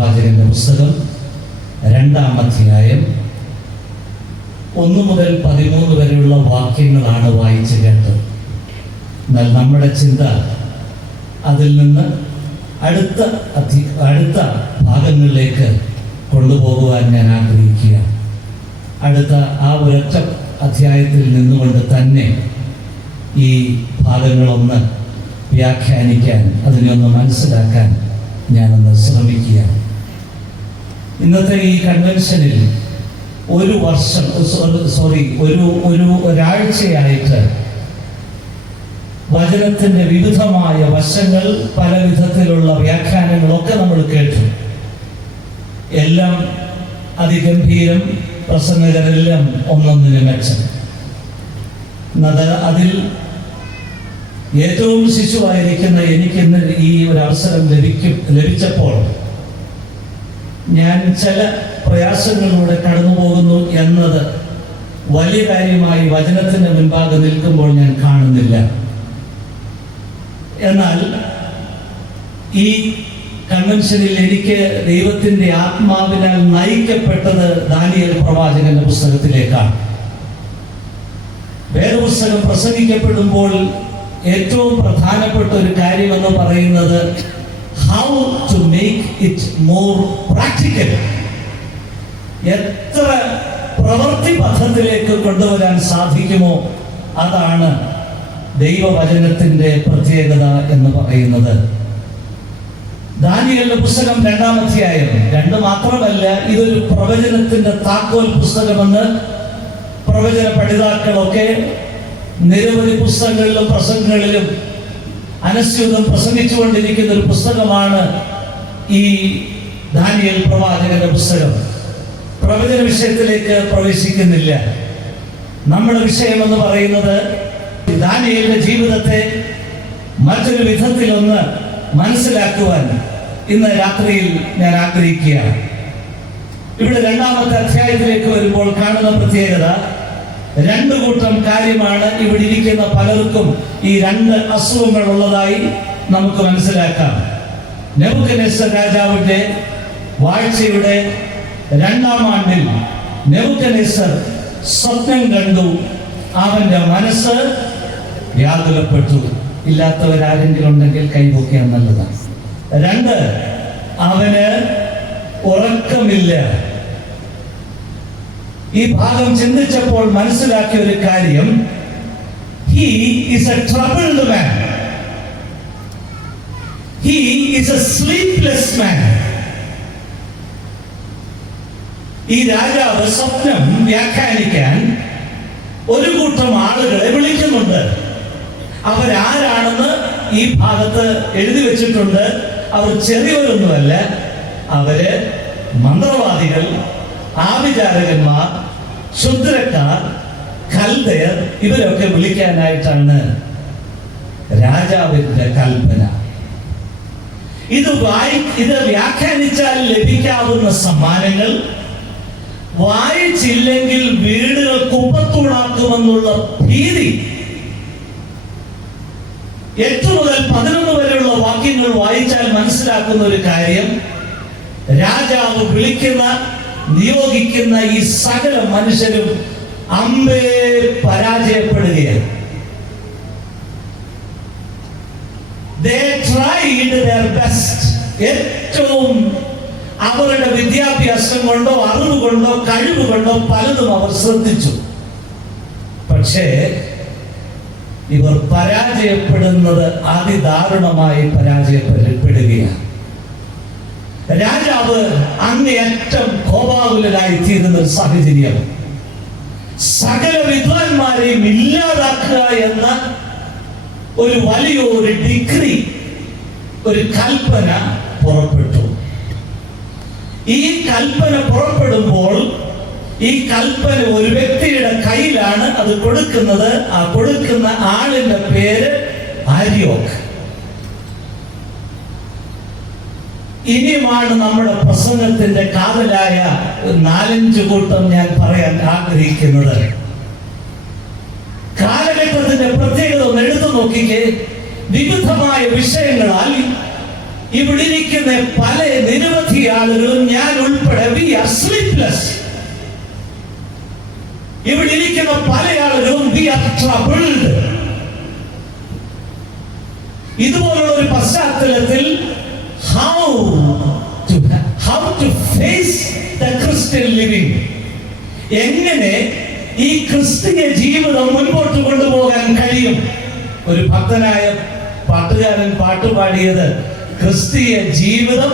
പ്രവാചകന്റെ പുസ്തകം 2-ാം അധ്യായം 1 മുതൽ 13 വരെയുള്ള വാക്യങ്ങളാണ് വായിച്ചു കേട്ടത്. എന്നാൽ നമ്മുടെ ചിന്ത അതിൽ നിന്ന് അടുത്ത ഭാഗങ്ങളിലേക്ക് കൊണ്ടുപോകുവാൻ ഞാൻ ആഗ്രഹിക്കുക. അടുത്ത ആ ഒരൊറ്റ അധ്യായത്തിൽ നിന്നുകൊണ്ട് തന്നെ ഈ ഭാഗങ്ങളൊന്ന് വ്യാഖ്യാനിക്കാൻ, അതിനൊന്ന് മനസ്സിലാക്കാൻ ഞാനൊന്ന് ശ്രമിക്കുക. ഇന്നത്തെ ഈ കൺവെൻഷനിൽ ഒരാഴ്ചയായിട്ട് വചനത്തിന്റെ വിവിധമായ വശങ്ങൾ, പല വിധത്തിലുള്ള വ്യാഖ്യാനങ്ങളൊക്കെ നമ്മൾ കേട്ടു. എല്ലാം അതിഗംഭീരം, പ്രസംഗകരെല്ലാം ഒന്നൊന്നിന് മെച്ചം. അതിൽ ഏറ്റവും ശിശുവായിരിക്കുന്ന എനിക്കിന്ന് ഈ ഒരു അവസരം ലഭിച്ചപ്പോൾ ഞാൻ ചില പ്രയാസങ്ങളിലൂടെ കടന്നു പോകുന്നു എന്നത് വലിയ കാര്യമായി വചനത്തിന്റെ മുൻപാകെ നിൽക്കുമ്പോൾ ഞാൻ കാണുന്നില്ല. എന്നാൽ ഈ കൺവെൻഷനിൽ എനിക്ക് ദൈവത്തിന്റെ ആത്മാവിനാൽ നയിക്കപ്പെട്ടത് ദാനിയേൽ പ്രവാചകന്റെ പുസ്തകത്തിലേക്കാണ്. വേദപുസ്തകം പ്രസംഗിക്കപ്പെടുമ്പോൾ ഏറ്റവും പ്രധാനപ്പെട്ട ഒരു കാര്യമെന്ന് പറയുന്നത് how to make it more practical. എത്ര പ്രവൃത്തി പഥത്തിലേക്ക് കൊണ്ടുവരാൻ സാധിക്കുമോ അതാണ് ദൈവവചനത്തിന്റെ പ്രത്യേകത എന്ന് പറയുന്നത്. ദാനിയേലിന്റെ പുസ്തകം 2-ാം അധ്യായം, 2 മാത്രമല്ല, ഇതൊരു പ്രവചനത്തിന്റെ താക്കോൽ പുസ്തകമെന്ന് പ്രവചന പഠിതാക്കളൊക്കെ നിരവധി പുസ്തകങ്ങളിലും പ്രസംഗങ്ങളിലും അനസ്യൂതം പ്രസംഗിച്ചുകൊണ്ടിരിക്കുന്ന ഒരു പുസ്തകമാണ് ഈ ദാനിയേൽ പ്രവാചകന്റെ പുസ്തകം. പ്രവചന വിഷയത്തിലേക്ക് പ്രവേശിക്കുന്നില്ല. നമ്മുടെ വിഷയം എന്ന് പറയുന്നത് ദാനിയേലിന്റെ ജീവിതത്തെ മറ്റൊരു വിധത്തിലൊന്ന് മനസ്സിലാക്കുവാൻ ഇന്ന് രാത്രിയിൽ ഞാൻ ആഗ്രഹിക്കുകയാണ്. ഇവിടെ 2-ാമത്തെ അധ്യായത്തിലേക്ക് വരുമ്പോൾ കാണുന്ന പ്രത്യേകത 2 കൂട്ടം കാര്യമാണ്. ഇവിടെ ഇരിക്കുന്ന പലർക്കും ഈ 2 അസുഖങ്ങൾ ഉള്ളതായി നമുക്ക് മനസ്സിലാക്കാം. നെബൂഖദ്നേസർ രാജാവിന്റെ വാഴ്ചയുടെ 2-ാം ആണ്ടിൽ നെബൂഖദ്നേസർ സ്വപ്നം കണ്ടു. അവന്റെ മനസ്സ് വ്യാകുലപ്പെട്ടു. ഇല്ലാത്തവരാരെങ്കിലും ഉണ്ടെങ്കിൽ കൈപൊക്കിയാൽ നല്ലതാണ്. 2, അവന് ഉറക്കമില്ല. ഈ ഭാഗം ചിന്തിച്ചപ്പോൾ മനസ്സിലാക്കിയ ഒരു കാര്യം, he is a troubled man, he is a sleepless man. ഈ രാജാവ് സ്വപ്നം വ്യാഖ്യാനിക്കാൻ ഒരു കൂട്ടം ആളുകളെ വിളിക്കുന്നുണ്ട്. അവരാരാണെന്ന് ഈ ഭാഗത്ത് എഴുതി വെച്ചിട്ടുണ്ട്. അവർ ചെറിയവരൊന്നുമല്ല. അവര് മന്ത്രവാദികൾ, ആഭിചാരകന്മാർ, ക്ഷുദ്രക്കാർ, കൽദയർ, ഇവരൊക്കെ വിളിക്കാനായിട്ടാണ് രാജാവിന്റെ കൽപ്പന. ഇത് വ്യാഖ്യാനിച്ചാൽ ലഭിക്കാവുന്ന സമ്മാനങ്ങൾ, വായിച്ചില്ലെങ്കിൽ വീടുകൾ കുപ്പത്തൂടാക്കുമെന്നുള്ള ഭീതി. 8 മുതൽ 11 വരെയുള്ള വാക്യങ്ങൾ വായിച്ചാൽ മനസ്സിലാക്കുന്ന ഒരു കാര്യം, രാജാവ് നിയോഗിക്കുന്ന ഈ സകല മനുഷ്യരും അമ്പേ പരാജയപ്പെടുകയാണ്. They tried their best. ഏറ്റവും അവരുടെ വിദ്യാഭ്യാസം കൊണ്ടോ അറിവ് കൊണ്ടോ കഴിവ് കൊണ്ടോ പലതും അവർ ശ്രദ്ധിച്ചു. പക്ഷേ ഇവർ പരാജയപ്പെടുന്നത് അതിദാരുണമായി പരാജയപ്പെടുകയാണ്. രാജാവ് അങ്ങേയറ്റം കോപാകുലനായി തീരുന്ന ഒരു സാഹചര്യം, സകല വിദ്വാൻമാരെയും ഇല്ലാതാക്കുക എന്ന ഒരു വലിയൊരു ഡിഗ്രി, ഒരു കൽപ്പന പുറപ്പെട്ടു. ഈ കൽപ്പന പുറപ്പെടുമ്പോൾ ഈ കൽപ്പന ഒരു വ്യക്തിയുടെ കയ്യിലാണ് അത് കൊടുക്കുന്നത്. ആ കൊടുക്കുന്ന ആളിന്റെ പേര് ആര്യോക്ക്. ഇനിയുമാണ് നമ്മുടെ പ്രസംഗത്തിന്റെ കാതലായ 4-5 കൂട്ടം ഞാൻ പറയാൻ ആഗ്രഹിക്കുന്നത്. കാലഘട്ടത്തിന്റെ പ്രത്യേകത ഒന്ന് എടുത്തു നോക്കിക്കേ. വിവിധമായ വിഷയങ്ങളാൽ ഇവിടെ ഇരിക്കുന്ന പല നിരവധി ആളുകളും ഞാൻ ഉൾപ്പെടെ we are sleepless. ഇവിടെ ഇരിക്കുന്ന പല ആളുകളും we are troubled. ഇതുപോലുള്ള ഒരു പശ്ചാത്തലത്തിൽ how to face the Christian living, എങ്ങനെ ഈ ക്രിസ്തീയ ജീവിതം മുൻപോട്ട് കൊണ്ടുപോകാൻ കഴിയും? ഒരു ഭക്തനായ പാട്ടുകാരൻ പാട്ടുപാടിയത് ക്രിസ്തീയ ജീവിതം,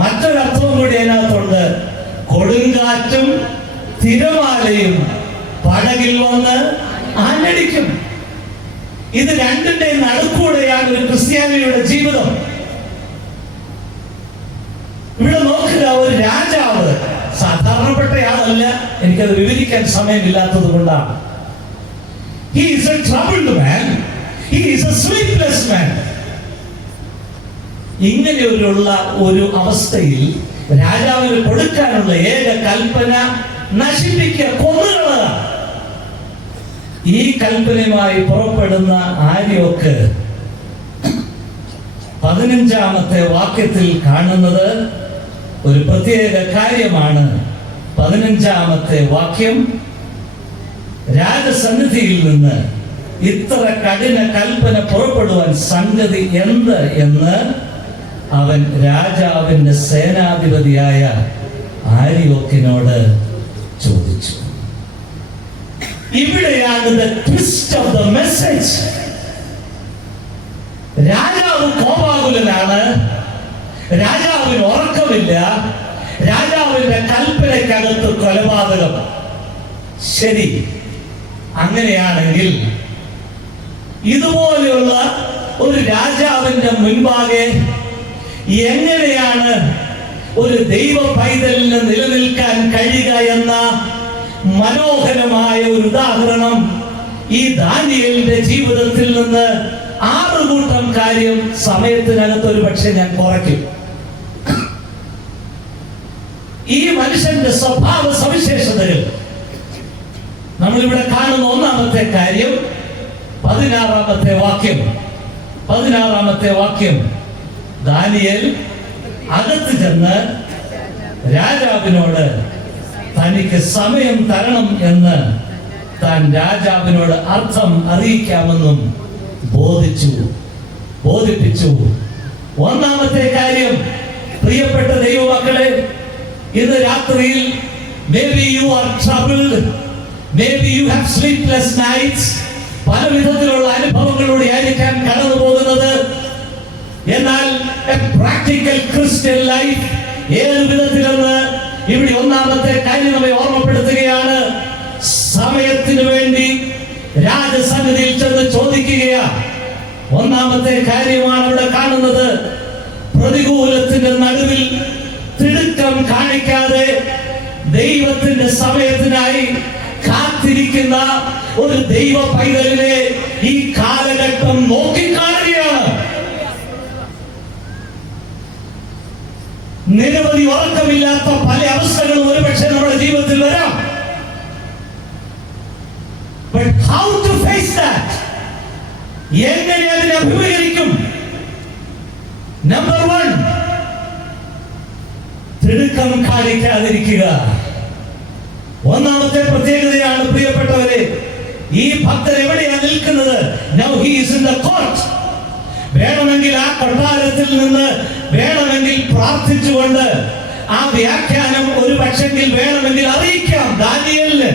മറ്റൊരർത്ഥവും കൂടി അതിനകത്തുണ്ട്. കൊടുങ്കാറ്റും തിരമാലയും പടകിൽ വന്ന് ആഞ്ഞടിക്കും. ഇത് രണ്ടിന്റെ നടുക്കൂടെയാണ് ഒരു ക്രിസ്ത്യാനിയുടെ ജീവിതം. ഇവിടെ നോക്കുക, ഒരു രാജാവ് സാധാരണപ്പെട്ടയാളല്ല, എനിക്കത് വിവരിക്കാൻ സമയമില്ലാത്തത് കൊണ്ടാണ്. He is a troubled man. He is a sleepless man. ഇങ്ങനെയുള്ള ഒരു അവസ്ഥയിൽ രാജാവിന് കൊടുക്കാനുള്ള ഏക കൽപ്പന നശിപ്പിക്കുക, കൊന്നുകളയുക. ഈ കൽപ്പനയുമായി പുറപ്പെടുന്ന ആര്യോക്ക് 15-ാമത്തെ വാക്യത്തിൽ കാണുന്നത് ഒരു പ്രത്യേക കാര്യമാണ്. 15-ാമത്തെ വാക്യം, രാജസന്നിധിയിൽ നിന്ന് ഇത്ര കഠിന കൽപ്പന പുറപ്പെടുവാൻ സംഗതി എന്ത് എന്ന് അവൻ രാജാവിന്റെ സേനാധിപതിയായ ആര്യോക്കിനോട് ചോദിച്ചു. ഇവിടെയാണ് the twist of the message. രാജാവ് കോപാകുലനാണ്, രാജാവിന് ഉറക്കമില്ല, രാജാവിന്റെ കൽപ്പനയ്ക്കകത്ത് കൊലപാതകം. ശരി, അങ്ങനെയാണെങ്കിൽ ഇതുപോലെയുള്ള ഒരു രാജാവിന്റെ മുൻപാകെ എങ്ങനെയാണ് ഒരു ദൈവ പൈതലിന് നിലനിൽക്കാൻ കഴിയുക എന്ന മനോഹരമായ ഒരു ഉദാഹരണം ഈ ദാനിയേലിന്റെ ജീവിതത്തിൽ നിന്ന് 6 കൂട്ടം കാര്യം സമയത്തിനകത്ത് ഒരു പക്ഷേ ഞാൻ കുറയ്ക്കും. ഈ മനുഷ്യന്റെ സ്വഭാവ സവിശേഷതകൾ നമ്മളിവിടെ കാണുന്ന ഒന്നാമത്തെ കാര്യം 16-ാമത്തെ വാക്യം. ദാനിയേൽ അകത്ത് ചെന്ന് രാജാവിനോട് തനിക്ക് സമയം തരണം എന്ന് താൻ രാജാവിനോട് അർത്ഥം അറിയിക്കാമെന്നും ബോധിപ്പിച്ചു. ഒന്നാമത്തെ കാര്യം, പ്രിയപ്പെട്ട ദൈവമക്കളെ, ഇന്ന് രാത്രിയിൽ maybe you are troubled, maybe you have sleepless nights, പല വിധത്തിലുള്ള അനുഭവങ്ങളിലൂടെ ആയിരിക്കാൻ കടന്നു പോകുന്നത്. എന്നാൽ a practical Christian life ഏത് വിധത്തിലെന്ന് ഇവിടെ ഒന്നാമത്തെ കാര്യം നമ്മെ ഓർമ്മപ്പെടുത്തുകയാണ്. സമയത്തിന് വേണ്ടി രാജസന്നിധിയിൽ ചെന്ന് ചോദിക്കുകയാണ്. ഒന്നാമത്തെ കാര്യമാണ് ഇവിടെ കാണുന്നത്. പ്രതികൂലത്തിന്റെ നടുവിൽ തിടുക്കം കാണിക്കാതെ ദൈവത്തിന്റെ സമയത്തിനായി കാത്തിരിക്കുന്ന ഒരു ദൈവ പൈതലിനെ ഈ കാലഘട്ടം നോക്കിക്കാണുകയാണ്. നിരവധി ഉറക്കമില്ലാത്ത പല അവസ്ഥകളും ഒരുപക്ഷെ നമ്മുടെ ജീവിതത്തിൽ വരാം. But how to face that? എങ്ങനെ അതിനെ അഭിമുഖീകരിക്കും? നമ്പർ 1, തിടുക്കം കാണിക്കാതിരിക്കുക. ഒന്നാമത്തെ പ്രത്യേകതയാണ്, പ്രിയപ്പെട്ടവരെ, ഈ ഭക്തൻ എവിടെയാണ് നിൽക്കുന്നത്? Now he is in the court. വേണമെങ്കിൽ ആ കൊട്ടാരത്തിൽ നിന്ന് വേണമെങ്കിൽ പ്രാർത്ഥിച്ചുകൊണ്ട് ആ വ്യാഖ്യാനം ഒരു പക്ഷെങ്കിൽ വേണമെങ്കിൽ അറിയിക്കാം ദാനിയേലിന്.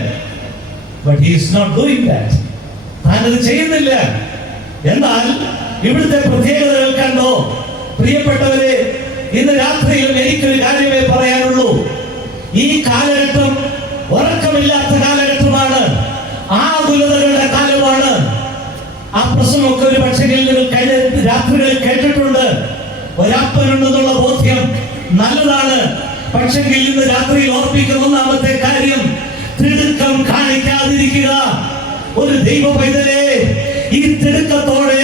But he is not doing that. താനത് ചെയ്യുന്നില്ല. എന്നാൽ ഇവിടുത്തെ പ്രത്യേകതകൾ കണ്ടോ പ്രിയപ്പെട്ടവരെ? ഇന്ന് രാത്രിയിൽ എനിക്കൊരു കാര്യമേ പറയാനുള്ളൂ. ഈ കാലഘട്ടം ഉറക്കമില്ലാത്ത കാലഘട്ടമാണ്, ആകുലതകളുടെ കാലമാണ്. ആ പ്രശ്നമൊക്കെ ഒരു പക്ഷെങ്കിൽ നിങ്ങൾ കഴിഞ്ഞ രാത്രികളിൽ കേട്ടിട്ടുണ്ട്. ഒരപ്പനുണ്ടെന്നുള്ള ബോധ്യം നല്ലതാണ്. പക്ഷെങ്കിൽ ഇന്ന് രാത്രിയിൽ ഓർപ്പിക്കുന്ന ഒന്നാമത്തെ കാര്യം, തിടുക്കം കാണിക്കാതിരിക്കുക. ഒരു ദൈവ പൈതലെ, ഈ തിടുക്കത്തോടെ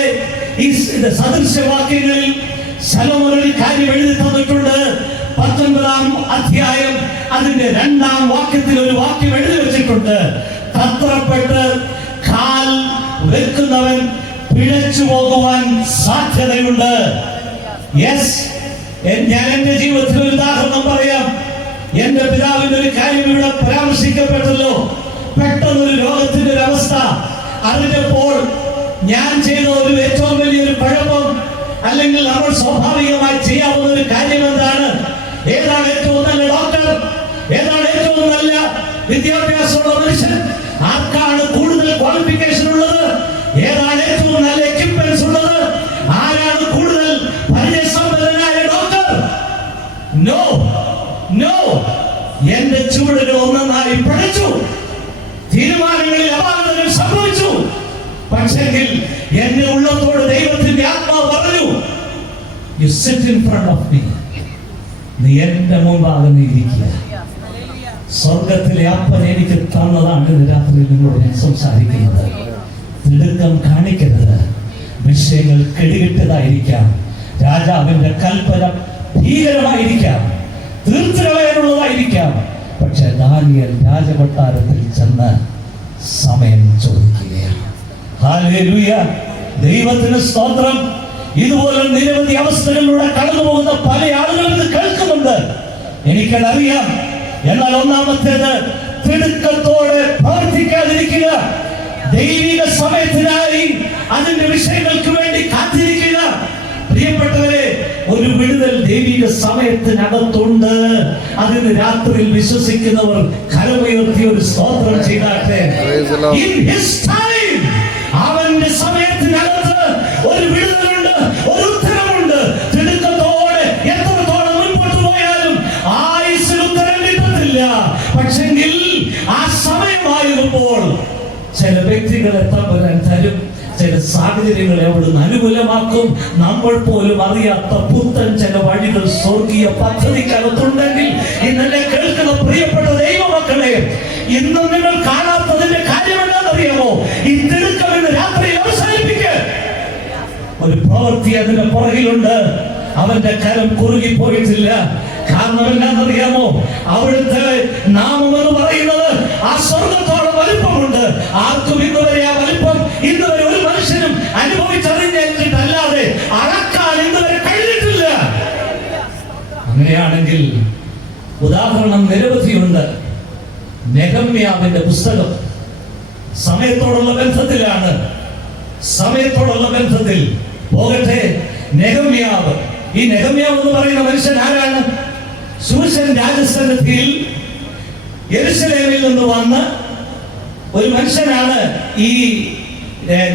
ഈ സദൃശവാക്യങ്ങളിൽ ശലോമോൻ ഒരു കാര്യം എഴുതി തന്നിട്ടുണ്ട്. 19-ാം അധ്യായം അതിന്റെ 2-ാം വാക്യത്തിൽ ഒരു വാക്യം എഴുതി വെച്ചിട്ടുണ്ട്. തത്രപ്പെട്ട് കാൽ വെക്കുന്നവൻ പിഴച്ചു പോകുവാൻ സാധ്യതയുണ്ട്. യെസ്, ഞാൻ എന്റെ ജീവിതത്തിൽ ഒരു ഉദാഹരണം പറയാം. എന്റെ പിതാവിന്റെ ഒരു കാര്യം ഇവിടെ പരാമർശിക്കപ്പെട്ടല്ലോ. പെട്ടെന്നൊരു രോഗത്തിന്റെ ഒരു അവസ്ഥ അറിഞ്ഞപ്പോൾ ഞാൻ ചെയ്ത ഒരു ഏറ്റവും വലിയൊരു കുഴപ്പം, അല്ലെങ്കിൽ നമ്മൾ സ്വാഭാവികമായി ചെയ്യാവുന്ന ഒരു കാര്യം എന്താണ്? ഏതാണ് ഏറ്റവും നല്ല ഡോക്ടർ? ഏതാണ് ഏറ്റവും നല്ല വിദ്യാഭ്യാസമുള്ള മനുഷ്യൻ? ആർക്കാണ് കൂടുതൽ ക്വാളിഫിക്കേഷൻ ഉള്ളത്? ഏതാണ് ഏറ്റവും നല്ല എക്യുപ്മെന്റ്സ് ഉള്ളത്? ആരാണ് കൂടുതൽ പരിചയസമ്പന്നനായ ഡോക്ടർ? No no. എന്റെ ചുവടുകൾ ഒന്നായി പഠിച്ചു, തീരുമാനങ്ങളിൽ അപാകതകൾ സംഭവിച്ചു. പക്ഷെങ്കിൽ എന്റെ ഉള്ളത്തോട് ദൈവത്തിന്റെ ആത്മാവ് പറഞ്ഞു, you sit in front of me, നീ എന്റെ മുമ്പാകെ ഇരിക്കുക. സ്വർഗത്തിലെ അപ്പൻ എനിക്ക് തന്നതാണ് ഇന്ന് രാത്രി നിങ്ങളോട് ഞാൻ സംസാരിക്കുന്നത്. തിടുക്കം കാണിക്കരുത്. വിഷയങ്ങൾ കെടുകിട്ടതായിരിക്കാം, രാജാവിന്റെ കൽപ്പന ഭീകരമായിരിക്കാം, തീർച്ചയായുള്ളതായിരിക്കാം. പക്ഷെ ദാനിയേൽ രാജകൊട്ടാരത്തിൽ ചെന്ന് സമയം ചോദിക്കുകയാണ്. ഹല്ലേലൂയ, ദൈവത്തിന് സ്തോത്രം. ഇതുപോലെ നിരവധി അവസ്ഥകളിലൂടെ കടന്നു പോകുന്ന പല ആളുകളും കേൾക്കുന്നുണ്ട്, എനിക്കതറിയാം. എന്നാൽ ഒന്നാമത്തേത്, തിടുക്കത്തോടെ പ്രവർത്തിക്കാതിരിക്കുക. ദൈവിക സമയത്തിനായി അതിന്റെ വിഷയങ്ങൾക്ക് വേണ്ടി കാത്തിരിക്കുക. പ്രിയപ്പെട്ടവരെ, ഒരു വിടുതൽ ദൈവിക സമയത്തിനകത്തുണ്ട്. അതിന് രാത്രിയിൽ വിശ്വസിക്കുന്നവർ കരമുയർത്തി ഒരു സ്തോത്രം ചെയ്താട്ടെ. In his time, അവന്റെ സമയത്തിനകത്ത് ഒരു വിടുതലുണ്ട്, ഒരു ഉത്തരമുണ്ട്. തിടുക്കത്തോടെ എത്രത്തോളം മുൻപോട്ട് പോയാലും ആയുസ്സിൽ ഉത്തരം കിട്ടത്തില്ല. പക്ഷെങ്കിൽ ആ സമയമായിരുമ്പോൾ ചില വ്യക്തികളെ തമ്പുരാൻ തരും, ചില സാഹചര്യങ്ങളെ അവിടുന്ന് അനുകൂലമാക്കും. നമ്മൾ പോലും അറിയാത്ത പുത്തൻ ചില വഴികൾ സ്വർഗീയ പദ്ധതിക്കകത്തുണ്ടെങ്കിൽ ഇന്നലെ കേൾക്കുന്ന പ്രിയപ്പെട്ട ദൈവമക്കളെ, ഇന്നും നിങ്ങൾ കാണാത്തതിന്റെ കാര്യം എന്താണെന്നറിയാമോ? ഈ തിടുക്കമെന്ന് രാത്രിയിൽ അവസാനിപ്പിക്കുക. ഒരു പ്രവൃത്തി അതിന്റെ പുറകിലുണ്ട്. അവന്റെ കരം കുറുകിപ്പോയിട്ടില്ല. കാരണം എന്താണെന്നറിയാമോ? അവിടുത്തെ നാമം എന്ന് പറയുന്നത് ആ സ്വർഗത്തോളം വലിപ്പമുണ്ട്. ആർക്കും ഇന്നുവരെ ആ വലിപ്പം ഇന്നുവരെ ഒരു മനുഷ്യനും അനുഭവിച്ചറിഞ്ഞിട്ടല്ലാതെ അളക്കാൻ ഇന്നുവരെ കഴിഞ്ഞിട്ടില്ല. അങ്ങനെയാണെങ്കിൽ ഉദാഹരണം നിരവധിയുണ്ട്. നെഹമ്യാവിന്റെ പുസ്തകം സമയത്തോടുള്ള ബന്ധത്തിലാണ്. സമയത്തോടുള്ള ബന്ധത്തിൽ പോകട്ടെ. നെഹമ്യാവ്, ഈ നെഹമ്യാവ് എന്ന് പറയുന്ന മനുഷ്യൻ ആരാണ്? ശൂശൻ രാജസന്നിധിയിൽ യെരൂശലേമിൽ നിന്ന് വന്ന ഒരു മനുഷ്യനാണ് ഈ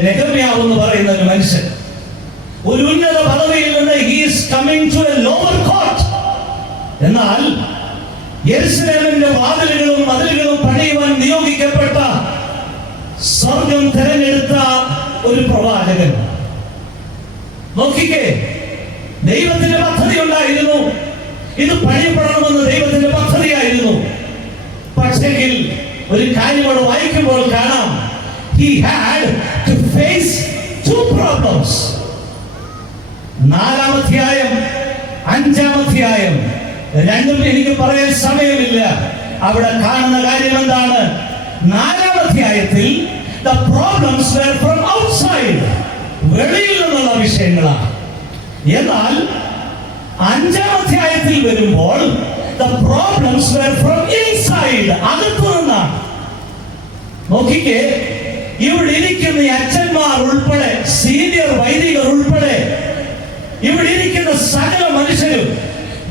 നെഹമ്യാവ് എന്ന് പറയുന്ന ഒരു മനുഷ്യൻ. ഒരു ഉന്നത പദവിയിൽ നിന്ന് he is coming to a lower court. എന്നാൽ യെരൂശലേമിന്റെ വാതിലുകളും മതിലുകളും പണിയുവാൻ നിയോഗിക്കപ്പെട്ട സ്വർഗം തിരഞ്ഞെടുത്ത ഒരു പ്രവാചകൻ. നോക്കിക്കേ, ദൈവത്തിന്റെ പദ്ധതി ഉണ്ടായിരുന്നു. ഇത് പണിയപ്പെടണമെന്ന് ദൈവത്തിന്റെ പദ്ധതിയായിരുന്നു. പക്ഷെങ്കിൽ ഒരു കാര്യം അവിടെ വായിക്കുമ്പോൾ കാണാം, he had to face two problems. 4-ാം അധ്യായം 5-ാം അധ്യായം രണ്ടും എനിക്ക് പറയാൻ സമയമില്ല. അവിടെ കാണുന്ന കാര്യം എന്താണ്? 4-ാം അധ്യായത്തിൽ the problems were from outside, വെളിയിൽ നിന്നുള്ള വിഷയങ്ങളാണ്. എന്നാൽ 5-ാം അധ്യായത്തിൽ വരുമ്പോൾ the problems were from inside, അകത്തു നിന്നാണ്. നോക്കിക്കേ, ഇവിടെ ഇരിക്കുന്ന അച്ഛന്മാർ ഉൾപ്പെടെ, സീനിയർ വൈദികർ ഉൾപ്പെടെ, ഇവിടെ ഇരിക്കുന്ന സകല മനുഷ്യരും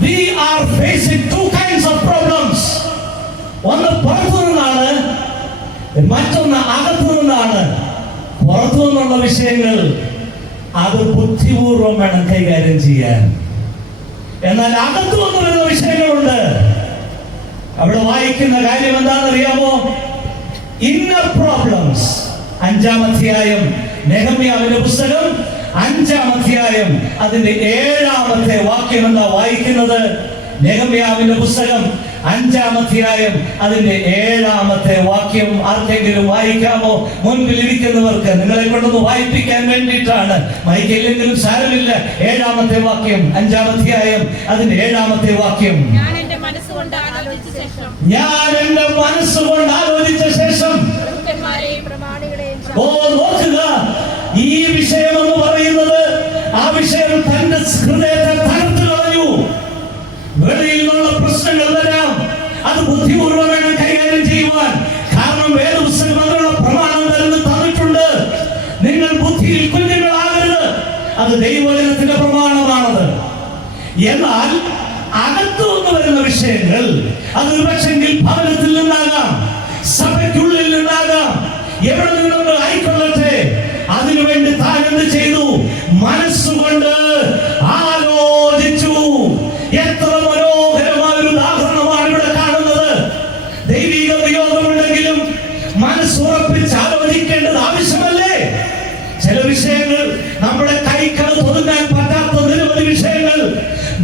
we are facing two kinds of problems. ഒന്ന് പുറത്തു നിന്നാണ്, മറ്റൊന്ന് അകത്തു നിന്നാണ്. പുറത്തു നിന്നുള്ള വിഷയങ്ങൾ അത് ബുദ്ധിപൂർവം വേണം കൈകാര്യം ചെയ്യാൻ. എന്നാൽ അകത്തു നിന്ന് വരുന്ന വിഷയങ്ങളുണ്ട്. അവിടെ വായിക്കുന്ന കാര്യം എന്താണെന്നറിയാമോ? Inner problems. 5-ാം അധ്യായം നെഹമ്യാവിന്റെ പുസ്തകം 5-ാം അധ്യായം അതിന്റെ 7-ാമത്തെ വാക്യം എന്താ വായിക്കുന്നത്? നെഹമ്യാവിന്റെ പുസ്തകം 5-ാം അധ്യായം അതിന്റെ 7-ാമത്തെ വാക്യം ആർക്കെങ്കിലും വായിക്കാമോ? മുൻപിൽ ഇരിക്കുന്നവർക്ക് നിങ്ങളെ കൊണ്ടൊന്ന് വായിപ്പിക്കാൻ വേണ്ടിയിട്ടാണ്. മൈക്കില്ലെങ്കിലും സാരമില്ല. 7-ാമത്തെ വാക്യം, 5-ാം അധ്യായം അതിന്റെ 7-ാമത്തെ വാക്യം. ഞാൻ എന്റെ മനസ്സുകൊണ്ട് ആലോചിച്ച ശേഷം ഓ നോക്കുക, ഈ വിഷയം എന്ന് പറയുന്നത് ആ വിഷയം തന്റെ ഹൃദയത്തെ ദൈവവചനത്തിന്റെ പ്രമാണമാണത്. എന്നാൽ അകത്തു നിന്ന് വരുന്ന വിഷയങ്ങൾ അത് ഒരുപക്ഷെങ്കിൽ ഭവനത്തിൽ നിന്നാകാം, സഭയ്ക്കുള്ളിൽ നിന്നാകാം, എവിടെ നിന്നും ആയിക്കൊള്ളട്ടെ, അതിനുവേണ്ടി താൻ എന്ത് ചെയ്തു? മനസ്സുകൊണ്ട് ആലോചിച്ചു. എത്ര മനോഹരമായ ഒരു ഉദാഹരണമാണ് ഇവിടെ കാണുന്നത്. ദൈവിക നിയോഗമുണ്ടെങ്കിലും മനസ്സുറപ്പിച്ച് ആലോചിക്കേണ്ടത് ആവശ്യമല്ലേ? ചില വിഷയങ്ങൾ നമ്മുടെ കൈക്കത് ഒതുങ്ങാൻ പറ്റാത്ത നിരവധി വിഷയങ്ങൾ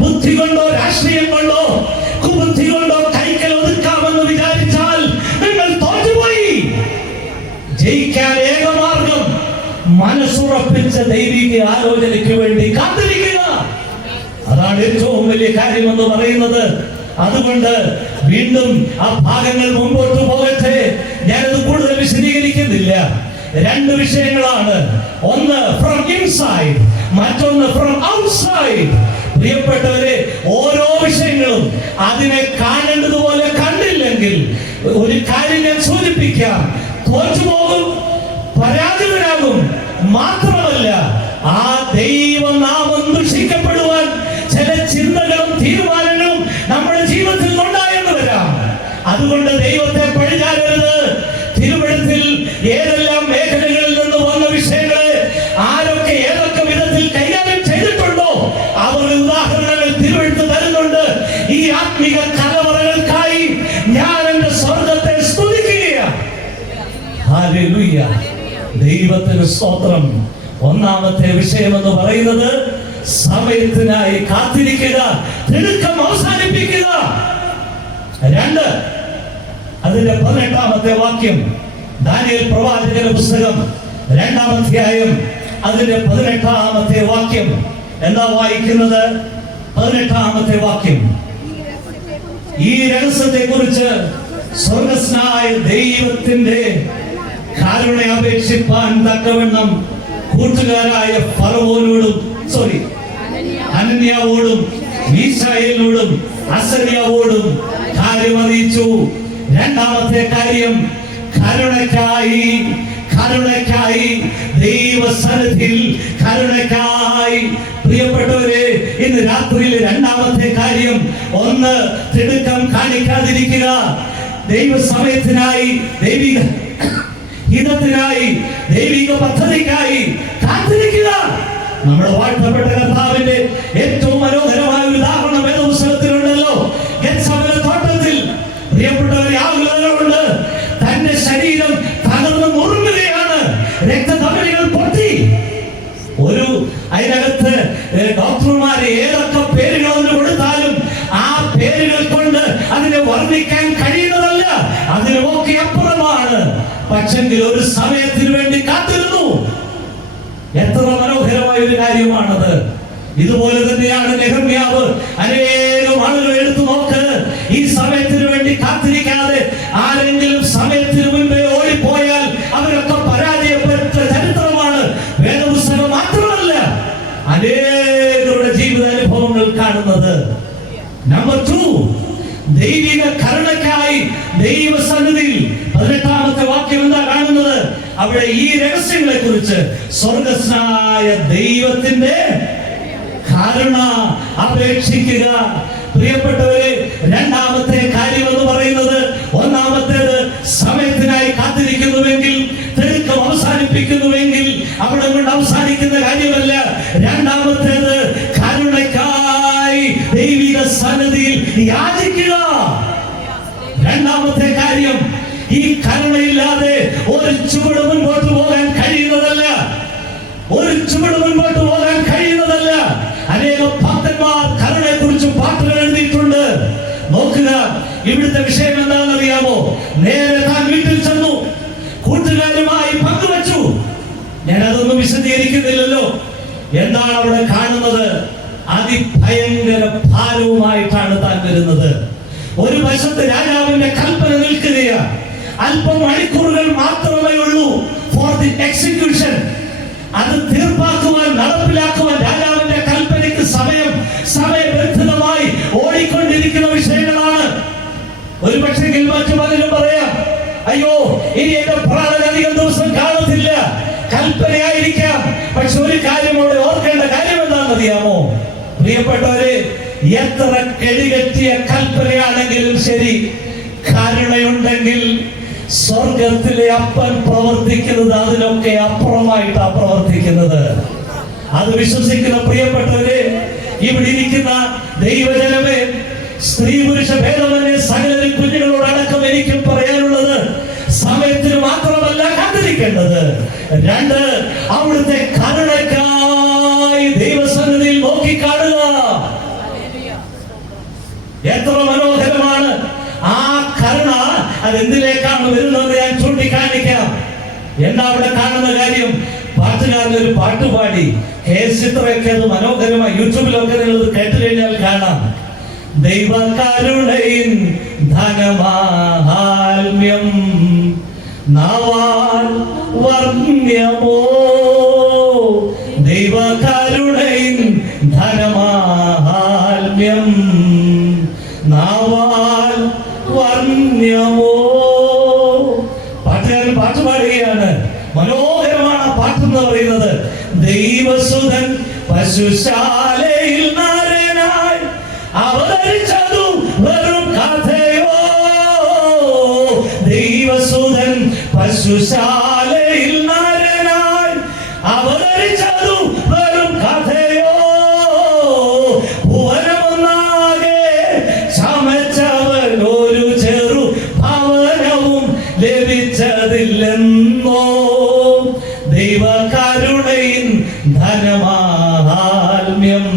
ബുദ്ധി കൊണ്ടോ രാഷ്ട്രീയം കൊണ്ടോ കുബുദ്ധി കൊണ്ടോ കൈക്കൽ ഒതുക്കാമെന്ന് വിചാരിച്ചാൽ നിങ്ങൾ തോറ്റുപോയി. ജയിക്കാൻ ഏകമാർഗം മനസ്സുറപ്പിച്ച ദൈവിക ആലോചനയ്ക്ക് വേണ്ടി കാത്തിരിക്കുക. അതാണ് ഏറ്റവും വലിയ കാര്യമെന്ന് പറയുന്നത്. അതുകൊണ്ട് വീണ്ടും ആ ഭാഗങ്ങൾ മുമ്പോട്ട് പോകട്ടെ. ഞാനത് കൂടുതൽ വിശദീകരിക്കുന്നില്ല. രണ്ട് വിഷയങ്ങളാണ്. ഒന്ന് ഫ്രം ഇൻസൈഡ്, മറ്റൊന്ന് ഫ്രം ഔട്ട്സൈഡ്. പ്രിയപ്പെട്ടവരെ, ഓരോ വിഷയങ്ങളും അതിനെ കാണേണ്ടതുപോലെ കണ്ടില്ലെങ്കിൽ ഒരു കാര്യം ഞാൻ സൂചിപ്പിക്കാം, തോറ്റുപോകും, പരാജിതനാകും. മാത്രമല്ല, ആ ദൈവനാമം ദുഷിക്കപ്പെടുവാൻ ചില ചിന്തകളും തീരുമാനങ്ങളും നമ്മുടെ ജീവിതത്തിൽ ഉണ്ടായെന്ന് വരാം. അതുകൊണ്ട് ദൈവത്തെ പഴിചാരരുത്. തിരുവഴുത്തിൽ ഏതെല്ലാം മേഖലകളിൽ നിന്ന് വന്ന വിഷയങ്ങളെ ആരൊക്കെ ഏതൊക്കെ വിധത്തിൽ കൈകാര്യം ചെയ്തിട്ടുണ്ടോ അവർ ഉദാഹരണങ്ങൾ തിരുവഴുത്ത് തരുന്നുണ്ട്. ഈ ആത്മീക കലവറകൾക്കായി ഞാൻ എന്റെ സ്വർഗത്തെ സ്തുതിക്കുകയാണ്. ഹല്ലേലൂയ, ദൈവത്തിന് സ്തോത്രം. ഒന്നാമത്തെ വിഷയം എന്ന് പറയുന്നത് സമയത്തിനായി കാത്തിരിക്കുക, തിടുക്കം അവസാനിപ്പിക്കുക. രണ്ട്, അതിന്റെ 18-ാമത്തെ വാക്യം, ദാനിയേൽ പ്രവാചകന്റെ പുസ്തകം 2-ാം അധ്യായം അതിന്റെ 18-ാമത്തെ വാക്യം. എന്താ വായിക്കുന്നത്? 18-ാമത്തെ വാക്യം. ഈ രഹസ്യത്തെ കുറിച്ച് സ്വർഗ്ഗസ്ഥനായ ദൈവത്തിന്റെ കരുണ അപേക്ഷിപ്പാൻ തക്കവണ്ണം കൂട്ടുകാരായ ഫറവോനോടും ഹനന്യാവോടും മീശായേലിനോടും അസര്യാവോടും കാര്യം അറിയിച്ചു. രണ്ടാമത്തെ കാര്യം, കരുണയ്ക്കായി ദൈവസന്നിധിയിൽ കരുണയ്ക്കായി. പ്രിയപ്പെട്ടവരെ, ഇന്ന് രാത്രിയിൽ രണ്ടാമത്തെ കാര്യം, ഒന്ന്, തിടുക്കം കാണിക്കാതിരിക്കുക. ദൈവസമയത്തിനായി, ദൈവിക ഹിതത്തിനായി, ദൈവിക പദ്ധതിക്കായി കാത്തിരിക്കുക. നമ്മുടെ വാഴ്ത്തപ്പെട്ട കർത്താവിന്റെ ഏറ്റവും മനോഹരമായ ഒരു ഉദാഹരണം വേദപുസ്തകത്തിലുണ്ടല്ലോ. ഗെത്സമനെ തോട്ടത്തിൽ പ്രിയപ്പെട്ടവരെ ആകുലതകളുണ്ട്. തന്റെ ശരീരം തകർന്ന് മുറിങ്ങുകയാണ്, രക്തധമനികൾ പൊട്ടി. അതിനകത്ത് ഡോക്ടർമാര് ഏതൊക്കെ പേരുകൾ അതിന് കൊടുത്താലും ആ പേരുകൾ കൊണ്ട് അതിനെ വർണ്ണിക്കാൻ കഴിയുന്നതല്ല, അതിനൊക്കെ അപ്പുറമാണ്. പക്ഷെങ്കിൽ ഒരു സമയത്തിന് വേണ്ടി കാത്തിരുന്നു. എത്ര മനോഹരമായ ഒരു കാര്യമാണത്. ഇതുപോലെ തന്നെയാണ് നെഹമ്യാവ്. അനേകം ആളുകൾ എടുത്തു നോക്ക്, ഈ സമയത്തിന് വേണ്ടി കാത്തിരിക്കാതെ ആരെങ്കിലും സമയത്തിന് മുൻപേ ഓടിപ്പോയാൽ അവരൊക്കെ പരാജയപ്പെട്ട ചരിത്രമാണ് വേദപുസ്തകം മാത്രമല്ല അനേകരുടെ ജീവിതാനുഭവങ്ങൾ കാണുന്നത്. നമ്പർ 2, ദൈവിക കരുണയ്ക്കായി ദൈവസന്നിധിയിൽ. 18-ാമത്തെ വാക്യം എന്താ കാണുന്നത്? അവിടെ ഈ രഹസ്യങ്ങളെ കുറിച്ച് സ്വർഗ്ഗസ്ഥനായ ദൈവത്തിന്റെ കരുണ അപേക്ഷിക്കുക. പ്രിയപ്പെട്ടവരെ, രണ്ടാമത്തെ കാര്യം എന്ന് പറയുന്നത്, ഒന്നാമത്തേത് സമയത്തിനായി കാത്തിരിക്കുന്നുവെങ്കിൽ, തിടുക്കം അവസാനിപ്പിക്കുന്നുവെങ്കിൽ അവിടെ കൊണ്ട് അവസാനിക്കുന്ന കാര്യമല്ല. രണ്ടാമത്തേത്, കരുണയ്ക്കായി ദൈവിക സന്നിധിയിൽ യാചിക്കുക. രണ്ടാമത്തെ കാര്യം, ഈ കരുണയില്ലാതെ ഒരു ചുവട് മുൻപോട്ട് പോകാൻ കഴിയുന്നതല്ല. അനേക ഭക്തന്മാർ കരുണയെ കുറിച്ച് പാട്ടുകൾ എഴുതിയിട്ടുണ്ട്. നോക്കുക, ഇവിടുത്തെ വിഷയം എന്താണെന്ന് അറിയാമോ? നേരെ താൻ വീട്ടിൽ ചെന്നു, കൂട്ടുകാരുമായി പങ്കുവച്ചു. ഞാൻ അതൊന്നും വിശദീകരിക്കുന്നില്ലല്ലോ. എന്താണ് അവിടെ കാണുന്നത്? അതിഭയങ്കര ഭാരവുമായിട്ടാണ് താൻ വരുന്നത്. ഒരു വശത്ത് രാജാവിന്റെ കൽപ്പന നിൽക്കുകയാണ്. അല്പം മണിക്കൂറുകൾ മാത്രമേ ഉള്ളൂ ഫോർ ദി എക്സിക്യൂഷൻ. അത് തീർപ്പാക്കുവാൻ, നടപ്പിലാക്കുവാൻ രാജാവിന്റെ കൽപ്പനയ്ക്ക് സമയബന്ധിതമായി ഓടിക്കൊണ്ടിരിക്കുന്ന വിഷയങ്ങളാണ്. ഒരു പക്ഷേ മറ്റു പലരും പറയാം, അയ്യോ, ഇനി എന്റെ പ്രാണൻ അധികം ദിവസം കാണത്തില്ല. കൽപ്പനയായിരിക്കാം. പക്ഷെ ഒരു കാര്യം അവിടെ ഓർക്കേണ്ട കാര്യം എന്താണെന്നറിയാമോ പ്രിയപ്പെട്ടവരെ? എത്ര കെടികെട്ടിയ കൽപ്പനയാണെങ്കിലും ശരി, കരുണയുണ്ടെങ്കിൽ സ്വർഗത്തിലെ അപ്പൻ പ്രവർത്തിക്കുന്നത് അതിനൊക്കെ അപ്പുറമായിട്ടാണ് പ്രവർത്തിക്കുന്നത്. അത് വിശ്വസിക്കുന്ന പ്രിയപ്പെട്ടവരെ, ഇവിടെ ഇരിക്കുന്ന ദൈവജനമേ, സ്ത്രീ പുരുഷ ഭേദമന്യേ സകലരും കുഞ്ഞുങ്ങളോടടക്കം എനിക്കും പറയാനുള്ളത്, സമയത്തിന് മാത്രമല്ല കാത്തിരിക്കേണ്ടത്. രണ്ട്, അവിടുത്തെ കരുണയ്ക്കായി ദൈവസന്നിധിയിൽ നോക്കിക്കാണുക. എത്ര മനോഹരമാണ് ആ കരുണ! അതെന്തിലേക്കാണ് വരുന്നത് ഞാൻ ചൂണ്ടിക്കാണിക്കാം. എന്താ അവിടെ കാണുന്ന കാര്യം? പാട്ടുകാരൻ ഒരു പാട്ടുപാടി, ചിത്രമൊക്കെ അത് മനോഹരമായി യൂട്യൂബിലൊക്കെ നിങ്ങളത് കേട്ടു കഴിഞ്ഞാൽ കാണാം. ദൈവകരുണയിൻ ധനമാഹാത്മ്യം നാവാൽ വർണ്ണ്യമോ, ദൈവകരുണയിൻ ധനമാഹാത്മ്യം നാവാൽ വർണ്ണ്യമോ. പാട്ടുകാരൻ പാട്ടുപാടുകയാണ്. മനോഹരമാണ് ആ പാട്ടെന്ന് പറയുന്നത്. ദൈവസുതൻ പശുശാലയിൽ നരനായി അവതരിച്ചതു വെറും കഥയോ, ദൈവസുതൻ പശുശാലയിൽ നരനായി അവതരിച്ചതു വെറും കഥയോ, ഭുവനമൊന്നാകെ ചമച്ചവൻ ഒരു ചെറു ഭവനവും ലഭിച്ചതില്ലെന്നോ, ദൈവകരുണയിൻ ധനമാഹാത്മ്യം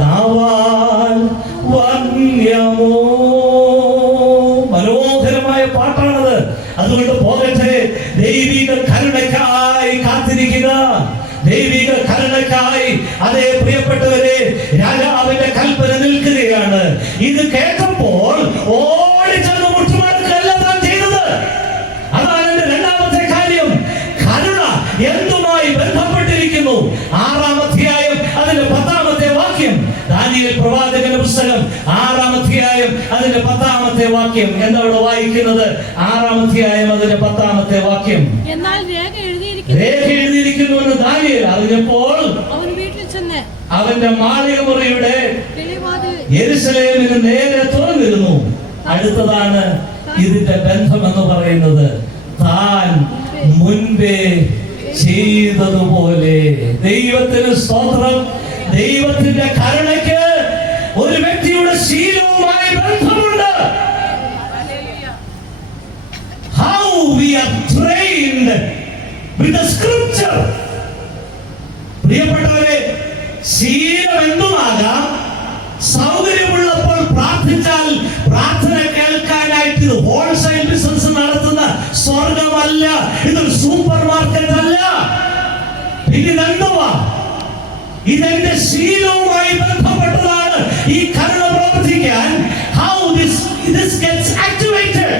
നാവാൽ വർണ്ണ്യമോ. മനോഹരമായ പാട്ടാണത്. അതുകൊണ്ട് പോകട്ടെ, ദൈവിക കരുണയ്ക്കായി കാത്തിരിക്കുക. ദൈവിക കരുണയ്ക്കായി, അതേ പ്രിയപ്പെട്ടവരെ, രാജാവിന്റെ കൽപ്പന നിൽക്കുകയാണ്. ഇത് കേട്ടപ്പോൾ ഓടിച്ചെന്ന് മുട്ടുമടക്കല്ല താൻ ചെയ്തത്. അതാണ് എന്റെ രണ്ടാമത്തെ കാര്യം. കരുണ എന്തുമായി ബന്ധപ്പെട്ടിരിക്കുന്നു? 6-ാം അധ്യായം അതിന്റെ 10-ാമത്തെ വാക്യം. ദാനിയേൽ പ്രവാചകന്റെ പുസ്തകം 6-ാം അധ്യായം അതിന്റെ 10-ാമത്തെ വാക്യം. എന്താ അവിടെ വായിക്കുന്നത്? 6-ാം അധ്യായം അതിന്റെ 10-ാമത്തെ വാക്യം. എന്നാൽ രേഖ എഴുതിയിരിക്കുന്നു എന്ന് ദാനിയേൽ അറിഞ്ഞപ്പോൾ അവൻ വീട്ടിൽ ചെന്ന് അവന്റെ മാളികമുറിയുടെ യെരൂശലേമിന് നേരെ തുറന്നിരുന്നു. അടുത്തതാണ് ഇതിന്റെ ബന്ധം എന്ന് പറയുന്നത്. താൻ മുൻപേ ചെയ്തതുപോലെ. ദൈവത്തിന് സ്തോത്രം. ദൈവത്തിന്റെ കരുണയ്ക്ക് ഒരു വ്യക്തിയുടെ ശീലവുമായി ബന്ധമുണ്ട്. How we are trained with the scripture. പ്രിയപ്പെട്ടവരെ, ശീലം എന്തുമാകാം. സൗകര്യമുള്ളപ്പോൾ പ്രാർത്ഥിച്ചാൽ പ്രാർത്ഥന കേൾക്കാനായിട്ട് ഹോൾസെയിൽ ബിസിനസ് നടത്തുന്ന സ്വർഗമല്ല, ഇതൊരു സൂപ്പർ മാർക്കറ്റ് അല്ല. പിന്നെ ഇതെന്തുവാ? ഇതെന്റെ ശീലവുമായി ബന്ധപ്പെട്ടതാണ്. ഈ കരുണ പ്രവർത്തിക്കാൻ how this gets activated,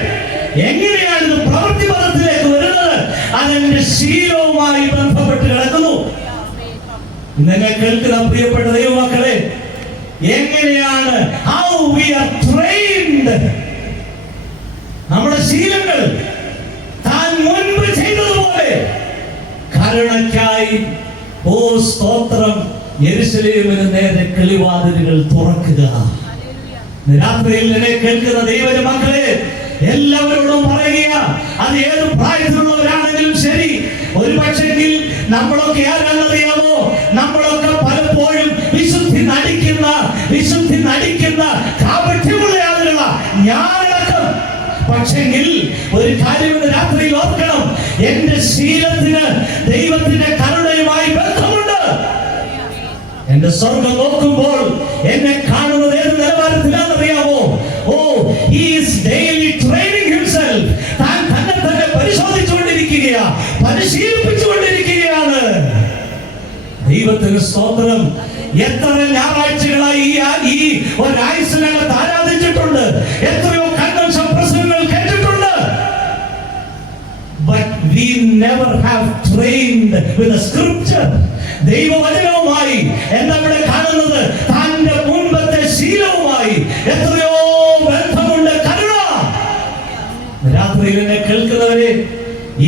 എങ്ങനെയാണ് ഇത് പ്രവൃത്തിപഥത്തിലേക്ക് വരുന്നത്? അതെന്റെ ശീലവുമായി ബന്ധപ്പെട്ട് കിടക്കുന്നു. നിങ്ങൾ കേൾക്കുന്ന പ്രിയപ്പെട്ട ദൈവമക്കളെ, എങ്ങനെയാണ് how we are trained? നമ്മുടെ ശീലങ്ങൾ താൻ മുൻപ് ചെയ്തതുപോലെ കരുണയ്ക്കായി, ഓ സ്തോത്രം, യെരൂശലേമിന് നേരെ കിളിവാതിലുകൾ തുറക്കുക. രാത്രിയിൽ എന്നെ കേൾക്കുന്ന ദൈവത്തിന്റെ മക്കളെ, എല്ലാവരോടും പറയുക, അത് ഏത് പ്രായത്തിലുള്ളവരാണെങ്കിലും ശരി. ഒരു പക്ഷെങ്കിൽ നമ്മളൊക്കെ ആരാണെന്നറിയാമോ? നമ്മളൊക്കെ പലപ്പോഴും വിശുദ്ധി നടിക്കുന്ന കാപട്യമുള്ള ആളുകളാ, ഞാനടക്കം. പക്ഷെങ്കിൽ ഒരു കാര്യം രാത്രിയിൽ ഓർക്കണം, എന്റെ ശീലത്തിന് ദൈവത്തിന്റെ കരുണയുമായി ബന്ധമുണ്ട്. എന്റെ സ്വർഗം നോക്കുമ്പോൾ എന്നെ കാണുന്നത് ഏത് നിലവാരത്തിലാണെന്നറിയാമോ? He is daily training himself. താൻ തന്നെ പരിശോധിച്ചുകൊണ്ടിരിക്കുകയാണ്, പരിശീലിപ്പിച്ചുകൊണ്ടിരിക്കുകയാണ്. ദൈവത്തിന് സ്തോത്രം. എത്ര ഞായറാഴ്ചകളായി ഈ ഒരാഴ്ചനകത്ത് ആരാധിച്ചിട്ടുണ്ട്, എത്രയോ കൺവെൻഷൻ പ്രസംഗങ്ങൾ കേട്ടിട്ടുണ്ട്. But we never have trained with the scripture. ദൈവവചനവുമായി എന്നവിടെ കാണുന്നത് തന്റെ മുൻപത്തെ ശീലവുമായി എത്രയോ ബന്ധമുണ്ട് കരുണ. രാത്രിയിൽ എന്നെ കേൾക്കുന്നവരെ,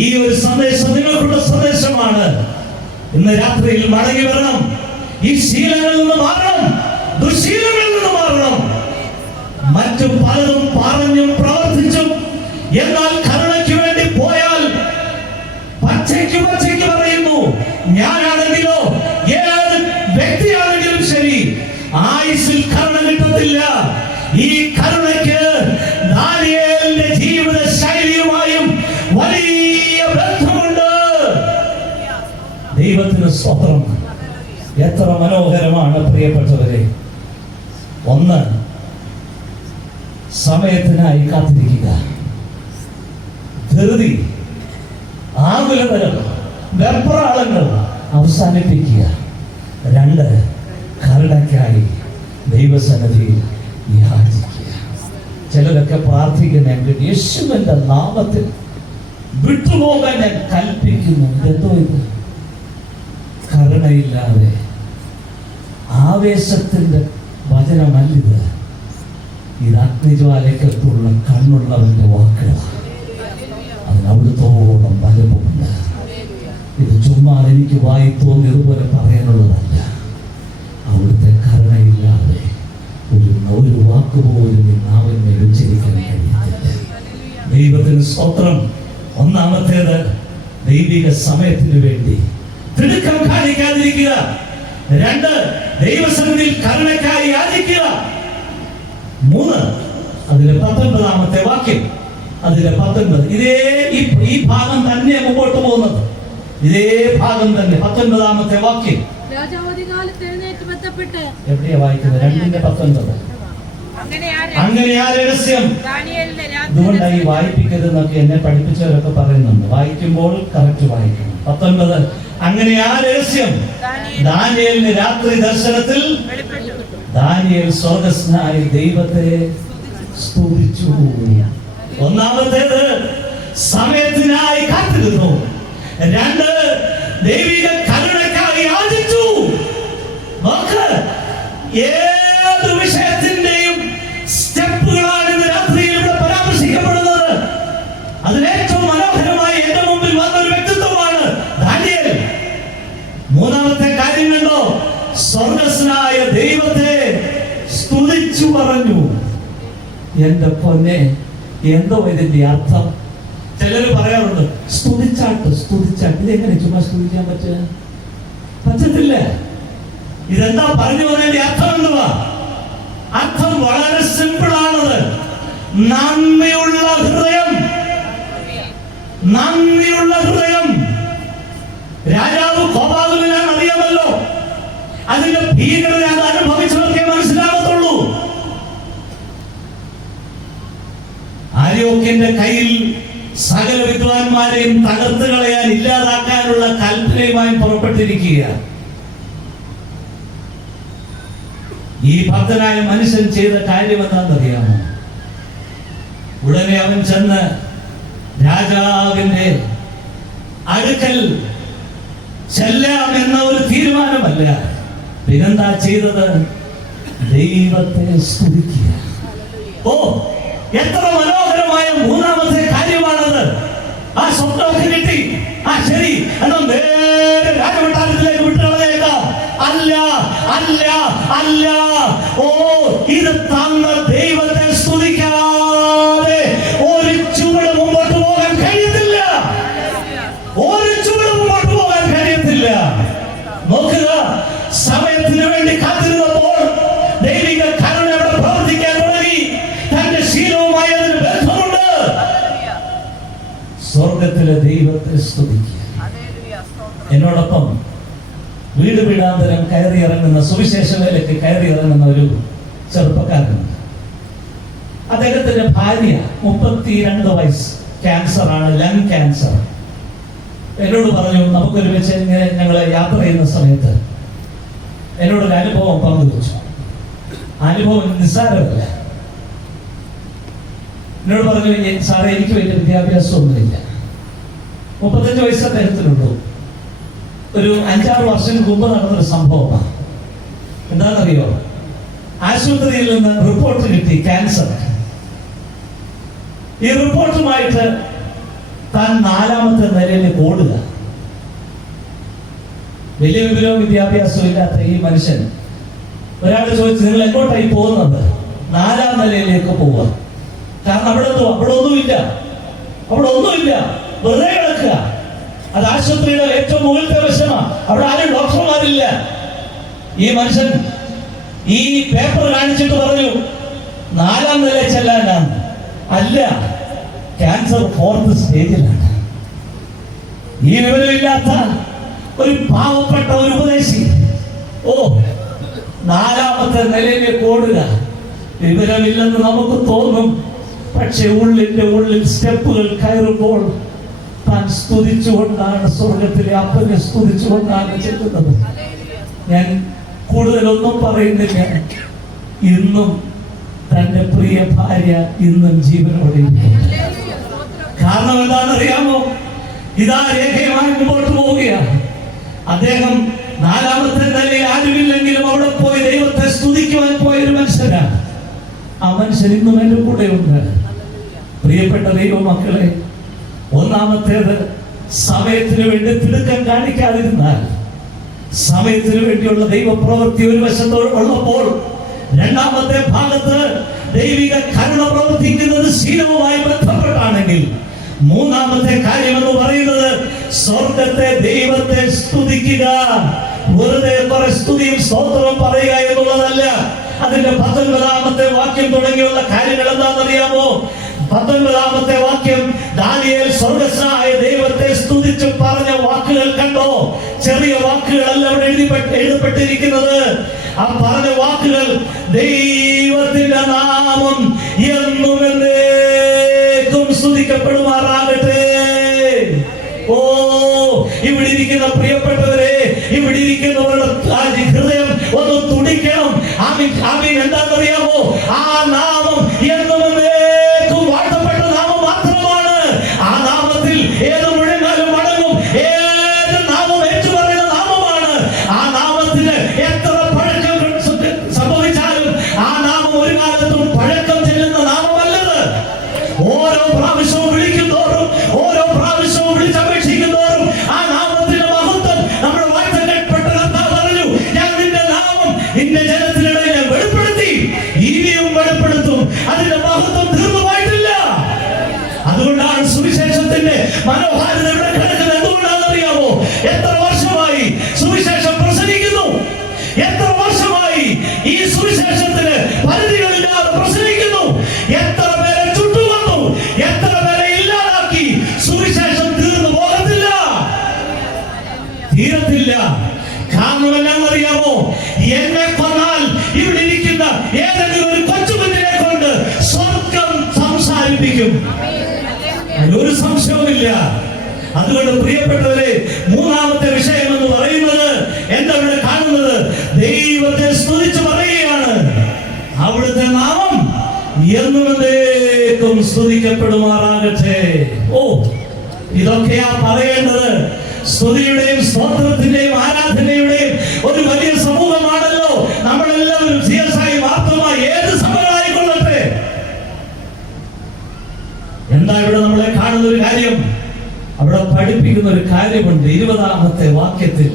ഈ ഒരു സന്ദേശം നിങ്ങൾക്കുള്ള സന്ദേശമാണ്. ഇന്ന് രാത്രിയിൽ മടങ്ങി വരണം. ഈ ശീലങ്ങളിൽ നിന്ന് മാറണം, ദുശീലങ്ങളിൽ നിന്ന് മാറണം. മറ്റു പലതും പറഞ്ഞും പ്രവർത്തിച്ചും എന്നാൽ കരുണയ്ക്ക് വേണ്ടി പോയാൽ പച്ചയ്ക്ക് പറയുന്നു, ഞാനാണെങ്കിലോ ഏത് വ്യക്തിയാണെങ്കിലും ശരി, ആയുസ്സിൽ കരുണ കിട്ടത്തില്ല. ഈ കരുണയ്ക്ക് ദാനിയേലിന്റെ ജീവിത ശൈലിയുമായും വലിയ ബന്ധമുണ്ട്. ദൈവത്തിന് സ്തോത്രം. എത്ര മനോഹരമാണ് പ്രിയപ്പെട്ടവരെ. ഒന്ന്, സമയത്തിനായി കാത്തിരിക്കുക. ധൃതി, ആകുലതരം, വെപ്രാളങ്ങൾ അവസാനിപ്പിക്കുക. രണ്ട്, കരുണയ്ക്കായി ദൈവസന്നിധിയിൽ യാചിക്കുക. ചിലരൊക്കെ പ്രാർത്ഥിക്കുന്ന യേശുവിന്റെ നാമത്തിൽ വിട്ടുപോകാൻ ഞാൻ കൽപ്പിക്കുന്നു. ഇതെന്തോ ഇത്? കരുണയില്ലാതെ ആവേശത്തിന്റെ വചനമല്ലിത്. ഇത് അഗ്നിജ്വാലയ്ക്കത്തുള്ള കണ്ണുള്ളവന്റെ വാക്കുകളാണ്. അതിനവിടുത്തോളം ബലമുണ്ട്. ഇത് ചുമ്മാ എനിക്ക് വായി തോന്നിയതുപോലെ പറയാനുള്ളതല്ല. അവിടുത്തെ കരുണയില്ലാതെ ഒരു വാക്ക് പോലും നാവിനെ ഉച്ചരിക്കാൻ കഴിയത്തില്ല. ദൈവത്തിന് സ്തോത്രം. ഒന്നാമത്തേത്, ദൈവിക സമയത്തിന് വേണ്ടി തിടുക്കം കാണിക്കാതിരിക്കുക. രണ്ട്, ദൈവസന്നിധിയിൽ കരുണയ്ക്കായി യാചിക്കുക. മൂന്ന്, അതിലെ 19-ാമത്തെ വാക്യം, അതിലെ 19, ഇതേ ഈ ഭാഗം തന്നെ മുമ്പോട്ട് പോകുന്നത്. ഇതേ ഭാഗം തന്നെ 19-ാമത്തെ വാക്യം. എവിടെയാ വായിക്കുന്നത്? 2:19. അങ്ങനെ ആ രഹസ്യം, ഇതുകൊണ്ടായി വായിപ്പിക്കരുതെന്നൊക്കെ എന്നെ പഠിപ്പിച്ചവരൊക്കെ പറയുന്നുണ്ട്. വായിക്കുമ്പോൾ കറക്റ്റ് വായിക്കണം. 19, അങ്ങനെ ആ രഹസ്യം ദാനിയേലിന് രാത്രി ദർശനത്തിൽ ദാനിയേൽ സ്വർഗ്ഗസ്ഥനായ ദൈവത്തെ സ്തുതിച്ചു. ഒന്നാമത്തേത്, സമയത്തിനായി കാത്തിരുന്നു. രണ്ട്, ദൈവിക കരുണയ്ക്കായി യാചിച്ചു. നോക്ക്, ഏത് വിഷയത്തിന്റെയും സ്റ്റെപ്പുകളാണ് ഇന്ന് രാത്രിയിൽ ഇവിടെ പരാമർശിക്കപ്പെടുന്നത്. അതിലേറ്റവും മനോഹരമായി എന്റെ മുമ്പിൽ വന്നൊരു വ്യക്തിത്വമാണ് ദാനിയേൽ. മൂന്നാമത്തെ കാര്യം കണ്ടോ? സ്വർഗ്ഗസ്ഥനായ ദൈവത്തെ സ്തുതിച്ചു പറഞ്ഞു. എന്റെ പൊന്നെ, എന്തോ ഇതിന്റെ അർത്ഥം? ചിലര് പറയാറുണ്ട്, സ്തുതിച്ചാട്ട്. ഇതെങ്ങനെ ചുമ്മാ സ്തുതിക്കാൻ പറ്റത്തില്ല. ഇതെന്താ പറഞ്ഞു വന്നതിന്റെ അർത്ഥം എന്തുവാ? അർത്ഥം വളരെ സിമ്പിൾ ആണത്. നന്ദിയുള്ള ഹൃദയം. രാജാവ് കോപാകുലനാണ്, അറിയാമല്ലോ. അതിന്റെ ഭീകരത അത് അനുഭവിച്ചവർക്കേ മനസ്സിലാകത്തുള്ളൂ. ആര്യോക്കിന്റെ കയ്യിൽ സകല വിദ്വാൻമാരെയും തകർത്ത് കളയാൻ, ഇല്ലാതാക്കാനുള്ള കൽപ്പനയുമായി പുറപ്പെട്ടിരിക്കുക. ഈ ഭക്തനായ മനുഷ്യൻ ചെയ്ത കാര്യം എന്താണെന്നറിയാമോ? ഉടനെ അവൻ ചെന്ന് രാജാവിന്റെ അടുക്കൽ ചെല്ലാം എന്ന ഒരു തീരുമാനമല്ല, പിന്നെന്താ ചെയ്തത്? ദൈവത്തെ സ്തുതിക്കുക. ഓ, എത്ര മനോഹരമായ മൂന്നാമത്തെ കാര്യമാണത്. ആ സ്വപ്നമൊക്കെ കിട്ടി. ആ ശരി, എന്നാൽ നേരെ രാജകൊട്ടാരത്തിലേക്ക് വിട്ടുകളയേക്കാം. അല്ല. ഓ, ഇത് തന്ന ദൈവത്തെ സ്തുതിക്കാതെ ഒരു ചുവട് മുമ്പോട്ട് പോകാൻ കഴിയത്തില്ല. നോക്കുക, സമയത്തിന് വേണ്ടി കാത്തിരുന്നപ്പോൾ ദൈവിക കരുണ അവിടെ പ്രവർത്തിക്കാൻ തുടങ്ങി. തന്റെ ശീലവുമായി അതിന് ബന്ധമുണ്ട്. സ്വർഗത്തിലെ ദൈവത്തെ സ്തുതിക്കുക. എന്നോടൊപ്പം വീടാന്തരം കയറി ഇറങ്ങുന്ന, സുവിശേഷ വേലയ്ക്ക് കയറി ഇറങ്ങുന്ന ഒരു ചെറുപ്പക്കാരനുണ്ട്. അദ്ദേഹത്തിന്റെ ഭാര്യ 32 വയസ്സ്, ക്യാൻസറാണ്, ലങ് ക്യാൻസർ. എന്നോട് പറഞ്ഞു, നമുക്കൊരു വെച്ച് ഞങ്ങളെ യാത്ര ചെയ്യുന്ന സമയത്ത് എന്നോടൊരു അനുഭവം പങ്കുവച്ചു. അനുഭവം നിസ്സാരമല്ല. എന്നോട് പറഞ്ഞു, സാറേ, എനിക്ക് വലിയ വിദ്യാഭ്യാസമൊന്നുമില്ല. 35 വയസ്സ് അദ്ദേഹത്തിനുള്ളൂ. ഒരു 5-6 വർഷം മുമ്പ് നടന്നൊരു സംഭവമാണ്. എന്താണെന്നറിയോ? ആശുപത്രിയിൽ നിന്ന് റിപ്പോർട്ട് കിട്ടി, ക്യാൻസർ. ഈ റിപ്പോർട്ടുമായിട്ട് താൻ 4ാമത്തെ നിലയിലേക്ക് ഓടുക. വലിയ വിവരവും വിദ്യാഭ്യാസവും ഇല്ലാത്ത ഈ മനുഷ്യൻ ഒരാൾ ചോദിച്ചു, നിങ്ങൾ എങ്ങോട്ടായി പോകുന്നത്? 4ാം നിലയിലേക്ക് പോവുക. കാരണം അവിടെ ഒന്നുമില്ല, വെറുതെ കിടക്കുക. അത് ആശുപത്രിയുടെ ഏറ്റവും മുകളിലത്തെ വശമാണ്. അവിടെ ആരും ഡോക്ടർമാരില്ല. ഈ മനുഷ്യൻ ഈ പേപ്പർ കാണിച്ചിട്ട് പറഞ്ഞു 4ാം നില ചെല്ലാനാണ്. അല്ല, ക്യാൻസർ 4th സ്റ്റേജിലാണ്. ഈ വിവരമില്ലാത്ത ഒരു പാവപ്പെട്ട ഒരു ഉപദേശി 4ാമത്തെ നിലയിലേക്ക് ഓടുക. വിവരമില്ലെന്ന് നമുക്ക് തോന്നും, പക്ഷെ ഉള്ളിൽ സ്റ്റെപ്പുകൾ കയറുമ്പോൾ താൻ സ്തുതിച്ചുകൊണ്ടാണ്, സ്വർഗത്തിലെ അപ്പനെ സ്തുതിച്ചുകൊണ്ടാണ് ചെല്ലുന്നത്. ഞാൻ കൂടുതലൊന്നും പറയുന്നില്ല. ഇന്നും തന്റെ പ്രിയ ഭാര്യ ഇന്നും ജീവനോടെ. കാരണം എന്താണെന്നറിയാമോ? ഇതാ രേഖയുമായി മുമ്പോട്ട് പോവുകയാണ്. അദ്ദേഹം 4ാമത്തെ നിലയിൽ ആരുമില്ലെങ്കിലും അവിടെ പോയി ദൈവത്തെ സ്തുതിക്കുവാൻ പോയൊരു മനുഷ്യനാണ്. ആ മനുഷ്യൻ ഇന്നും എന്റെ കൂടെ ഉണ്ട്. പ്രിയപ്പെട്ട ദൈവമക്കളെ, ഒന്നാമത്തേത് സമയത്തിന് വേണ്ടി തിടുക്കം കാണിക്കാതിരുന്നാൽ, സമയത്തിന് വേണ്ടിയുള്ള ദൈവപ്രവൃത്തി ഒരു വശത്തോട് ഉള്ളപ്പോൾ, 2ാമത്തെ ഭാഗത്ത് ദൈവിക കരുണ പ്രവർത്തിക്കുന്നത് ശീലവുമായി ബന്ധപ്പെട്ടാണെങ്കിൽ, 3ാമത്തെ കാര്യം എന്ന് പറയുന്നത് സ്വർഗത്തെ ദൈവത്തെ സ്തുതിക്കുക. വെറുതെ കുറെ സ്തുതിയും സ്തോത്രവും പറയുക എന്നുള്ളതല്ല. അതിന്റെ 19ാമത്തെ വാക്യം തുടങ്ങിയുള്ള കാര്യങ്ങൾ എന്താണെന്നറിയാമോ? 19ാമത്തെ വാക്യം ദാനിയേൽ സ്വർഗ്ഗസ്ഥനായ ദൈവത്തെ സ്തുതിച്ച് പറഞ്ഞ വാക്കുകൾ കണ്ടോ? ചെറിയ വാക്കുകളല്ല അവിടെ എഴുതപ്പെട്ടിരിക്കുന്നത്. ആ പറഞ്ഞ വാക്കുകൾ, ദൈവത്തിന്റെ നാമം എന്നും എന്നേക്കും സ്തുതിക്കപ്പെടുമാറാകട്ടെ. ഇവിടെ ഇരിക്കുന്ന പ്രിയപ്പെട്ടവരെ, ഇവിടെ ഇരിക്കുന്നവരുടെ ഹൃദയം ഒന്ന് തുടിക്കണം. ആമീൻ. എന്താണെന്നറിയാമോ? ആ നാമം എന്നും എന്നേക്കും വാഴ്ത്തപ്പെട്ട നാമം മാത്രമാണ്. ആ നാമത്തിൽ ഏത് മുഴങ്ങാലും മടങ്ങും. ഏത് നാമം ഏറ്റു പറയുന്ന നാമമാണ്. ആ നാമത്തിന് എത്ര പഴക്കം സംഭവിച്ചാലും ആ നാമം ഒരു കാലത്തും പഴക്കം ചെല്ലുന്ന നാമമല്ലത്. ഓരോ പ്രാവശ്യവും വിളിക്കുന്നതോറും, ഓരോ പ്രാവശ്യവും വിളിച്ചപേക്ഷിക്കുന്നതോറും ആ നാമത്തിന്റെ മഹത്വം നമ്മുടെ വാഴ്ത്തപ്പെട്ട കർത്താവ് പറഞ്ഞു, ഞാൻ നിന്റെ നാമം നിന്റെ ജനത്തിനിടയിൽ വെളിപ്പെടുത്തി, ഇനിയും വെളിപ്പെടുത്തും. അതിന്റെ മഹത്വം തീർന്നുമായിട്ടില്ല. അതുകൊണ്ടാണ് സുവിശേഷത്തിന്റെ മനോഹാരിത ഇവിടെ കിടക്കുന്നത്. എന്തുകൊണ്ടാണെന്നറിയാമോ? എത്ര വർഷമായി സുവിശേഷം പ്രസംഗിക്കുന്നു, എത്ര വർഷമായി ഈ സുവിശേഷത്തിന് പരിധികളില്ലാതെ പ്രസംഗിക്കുന്നു, എത്ര പേരെ ചുട്ടുകൊന്നു, എത്ര പേരെ ഇല്ലാതാക്കി. സുവിശേഷം തീർന്നു പോകത്തില്ല, തീരത്തില്ല. കാരണം എന്താണെന്നറിയാമോ? എന്നെ കൊന്നാൽ ഇവിടെ ഇരിക്കുന്ന ഏതെങ്കിലും ഒരു കൊച്ചുകുഞ്ഞിനെ കൊണ്ട് സ്വർഗം സംസാരിപ്പിക്കും, ഒരു സംശയവുമില്ല. അതുകൊണ്ട് പ്രിയപ്പെട്ടവരെ, 3ാമത്തെ വിഷയം എന്ന് പറയുന്നത് എന്താ ഇവിടെ കാണുന്നത്? ദൈവത്തെ സ്തുതിച്ച് പറയുകയാണ്. അവിടുത്തെ നാമം എന്നും എന്നേക്കും സ്തുതിക്കപ്പെടുമാറാകട്ടെ. ഇതൊക്കെയാ പറയേണ്ടത്. സ്തുതിയുടെയും സ്തോത്രത്തിന്റെയും ആരാധനയുടെയും ഒരു വലിയ സമൂഹമാണല്ലോ നമ്മളെല്ലാവരും. CSI മാത്രമായി ഏത് സമയമായിക്കൊള്ളട്ടെ. എന്താ ഇവിടെ നമ്മളെ കാണുന്ന ഒരു കാര്യം? അവിടെ പഠിപ്പിക്കുന്ന ഒരു കാര്യമുണ്ട് 20ാമത്തെ വാക്യത്തിൽ.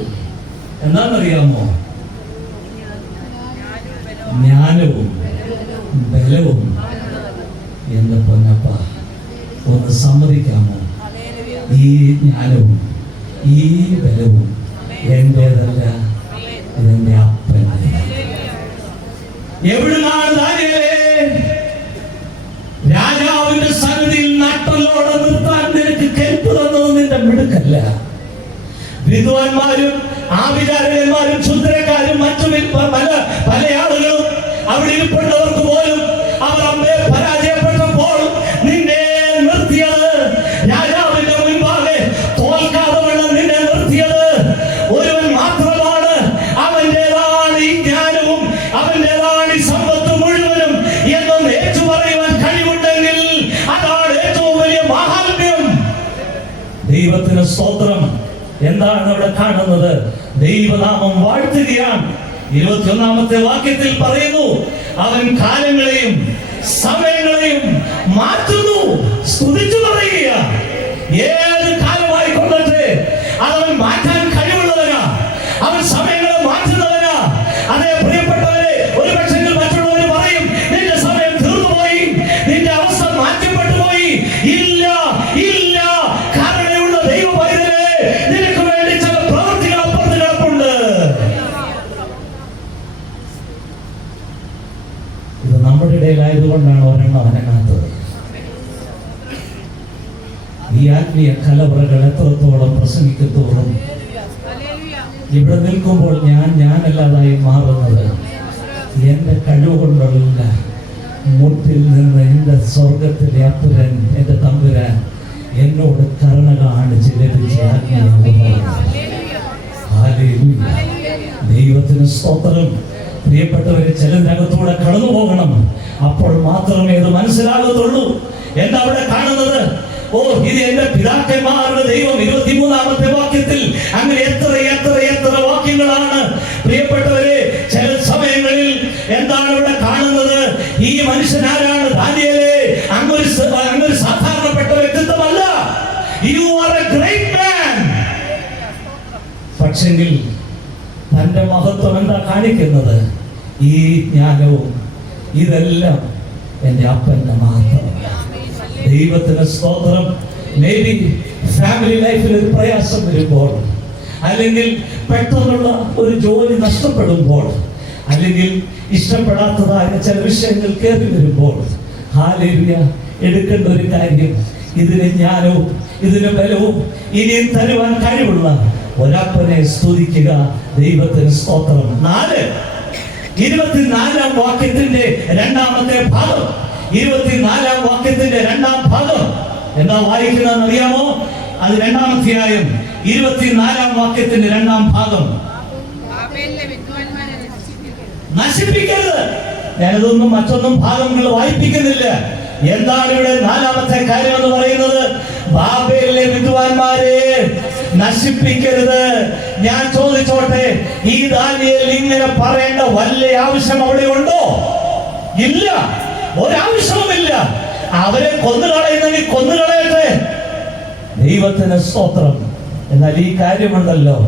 എന്താണെന്നറിയാമോ? ജ്ഞാനവും ബലവും. എന്റെ പൊന്നപ്പ, ഒന്ന് സമ്മതിക്കാമോ? ഈ ജ്ഞാനവും ഈ ബലവും എന്റേതല്ല, ഇതെന്റെ അപ്പൻ. എവിടുന്നാണ് ദാനിയേലേ രാജാവിന്റെ സന്നിധിയിൽ നട്ടലോടെ നിർത്താൻ നിനക്ക് കെൽപ്പ് തന്നത്? നിന്റെ മിടുക്കല്ല. വിദ്വാൻമാരും ആഭിചാരകന്മാരും ക്ഷുദ്രക്കാരും മറ്റു പല ആളുകളും അവിടെ ഇരിപ്പുണ്ടവർക്ക് പോലും അവർ അമ്മയെ പരാജയപ്പെട്ടപ്പോൾ നിന്നെ നിർത്തിയത്, രാജാവിന്റെ മുൻപാകെ തോൽക്കാതെ വേണം നിന്നെ നിർത്തിയത് ഒരുവൻ മാത്രമാണ്. അവന്റേതാണ് ഈ ജ്ഞാനവും അവന്റേതാണ് ഈ സമ്പത്ത് മുഴുവനും എന്നൊന്ന് ഏറ്റു പറയുവാൻ കഴിവുണ്ടെങ്കിൽ അതാണ് ഏറ്റവും വലിയ മഹാത്മ്യം. ദൈവത്തിന് സ്തോത്രം. എന്താണ് അവിടെ കാണുന്നത്? ദൈവനാമം വാഴ്ത്തുകയാണ്. 21ാമത്തെ വാക്യത്തിൽ പറയുന്നു, അവൻ കാലങ്ങളെയും സമയങ്ങളെയും മാറ്റുന്നു. സ്തുതിച്ചു പറയുക. ഏത് കാലമായി കൊള്ളട്ടെ അതവൻ മാറ്റാൻ കഴിവുള്ളവനാ. അവൻ സമയങ്ങളെ മാറ്റുന്നവനാ. അതേ പ്രിയപ്പെട്ടവരെ, ഒരു പക്ഷേ മറ്റുള്ളവർ പറയും നിന്റെ സമയം തീർന്നുപോയി, നിന്റെ അവസ്ഥ മാറ്റപ്പെട്ടു പോയി. ഇല്ല, ഇല്ല. കാരണമുള്ള ദൈവ പൈതലേ, നിനക്ക് വേണ്ടി ചില പ്രവൃത്തികൾ അപ്പുറത്ത് കിടപ്പുണ്ട്. ഇത് നമ്മുടെ ഇടയിലായതുകൊണ്ടാണ് ഒരെണ്ണം അനങ്ങാത്തത്. ഈ ആത്മീയ കലവറകൾ എത്രത്തോളം പ്രസംഗിക്കത്തോളം ഇവിടെ നിൽക്കുമ്പോൾ ഞാനല്ലാതായി മാറുന്നത് എന്റെ കഴിവുകൊണ്ടല്ല, മുട്ടിൽ നിന്ന് എന്റെ സ്വർഗത്തിലെ അപ്പുരൻ, എന്റെ തമ്പുരാൻ എന്നോട് കരുണ കാണിച്ച് ലഭിച്ച ആത്മീയ. ദൈവത്തിന് സ്തോത്രം. പ്രിയപ്പെട്ടവരെ, ചിലതിനകത്തൂടെ കടന്നു പോകണം. അപ്പോൾ മാത്രമേ ഇത് മനസ്സിലാകത്തുള്ളൂ. എന്താ അവിടെ കാണുന്നത്? ഓ, ഇത് എന്റെ പിതാക്കന്മാരുടെ ദൈവം. 23-ാമത്തെ വാക്യത്തിൽ അങ്ങനെ എത്ര എത്ര എത്ര വാക്യങ്ങളാണ്. പ്രിയപ്പെട്ടവരെ, ചില സമയങ്ങളിൽ എന്താണ് ഇവിടെ കാണുന്നത്? ഈ മനുഷ്യൻ ആരാണ്? ദാനിയേലേ, അങ്ങൊരു സാധാരണപ്പെട്ട വ്യക്തിത്വമല്ല. You are a great man. പക്ഷെങ്കിൽ തന്റെ മഹത്വം എന്താ കാണിക്കുന്നത്? ഈ ജ്ഞാനവും ഇതെല്ലാം എന്റെ അപ്പന്റെ മാത്രമല്ല. ദൈവത്തിന് സ്തോത്രം. മേ ബി ഫാമിലി ലൈഫിൽ ഒരു പ്രയാസം വരുമ്പോൾ, അല്ലെങ്കിൽ പെട്ടെന്നുള്ള ഒരു ജോലി നഷ്ടപ്പെടുമ്പോൾ, അല്ലെങ്കിൽ ഇഷ്ടപ്പെടാത്തതായ ചില വിഷയങ്ങൾ കയറി വരുമ്പോൾ, ഹല്ലേലൂയ, എടുക്കേണ്ട ഒരു കാര്യം, ഇതിന് ജ്ഞാനവും ഇതിന് ബലവും ഇനിയും തരുവാൻ കഴിവുള്ള ഒരപ്പനെ സ്തുതിക്കുക. ദൈവത്തിന് സ്തോത്രം. 24-ാം വാക്യത്തിന്റെ രണ്ടാമത്തെ ഭാഗം, 24-ാം വാക്യത്തിന്റെ രണ്ടാം ഭാഗം എന്താ വായിക്കുന്നതെന്ന് അറിയാമോ? അത് 2-ാം അധ്യായം 24-ാം വാക്യത്തിന്റെ രണ്ടാം ഭാഗം. നശിപ്പിക്കരുത്. ഞാനിതൊന്നും മറ്റൊന്നും ഭാഗങ്ങൾ വായിപ്പിക്കുന്നില്ല. എന്താണ് ഇവിടെ 4-ാമത്തെ കാര്യം എന്ന് പറയുന്നത്? ബാബേലിലെ വിദ്വാൻമാരെ നശിപ്പിക്കരുത്. ഞാൻ ചോദിച്ചോട്ടെ, ഈ ദാനിയേൽ ഇങ്ങനെ പറയേണ്ട വല്ല ആവശ്യം അവിടെ ഉണ്ടോ? ഇല്ല, ഒരാവശ്യവുമില്ല. അവരെ കൊന്നുകളയുന്നെങ്കിൽ കൊന്നുകളയട്ടെ. ദൈവത്തിന് സ്തോത്രം. എന്നാൽ ഈ കാര്യമുണ്ടല്ലോ,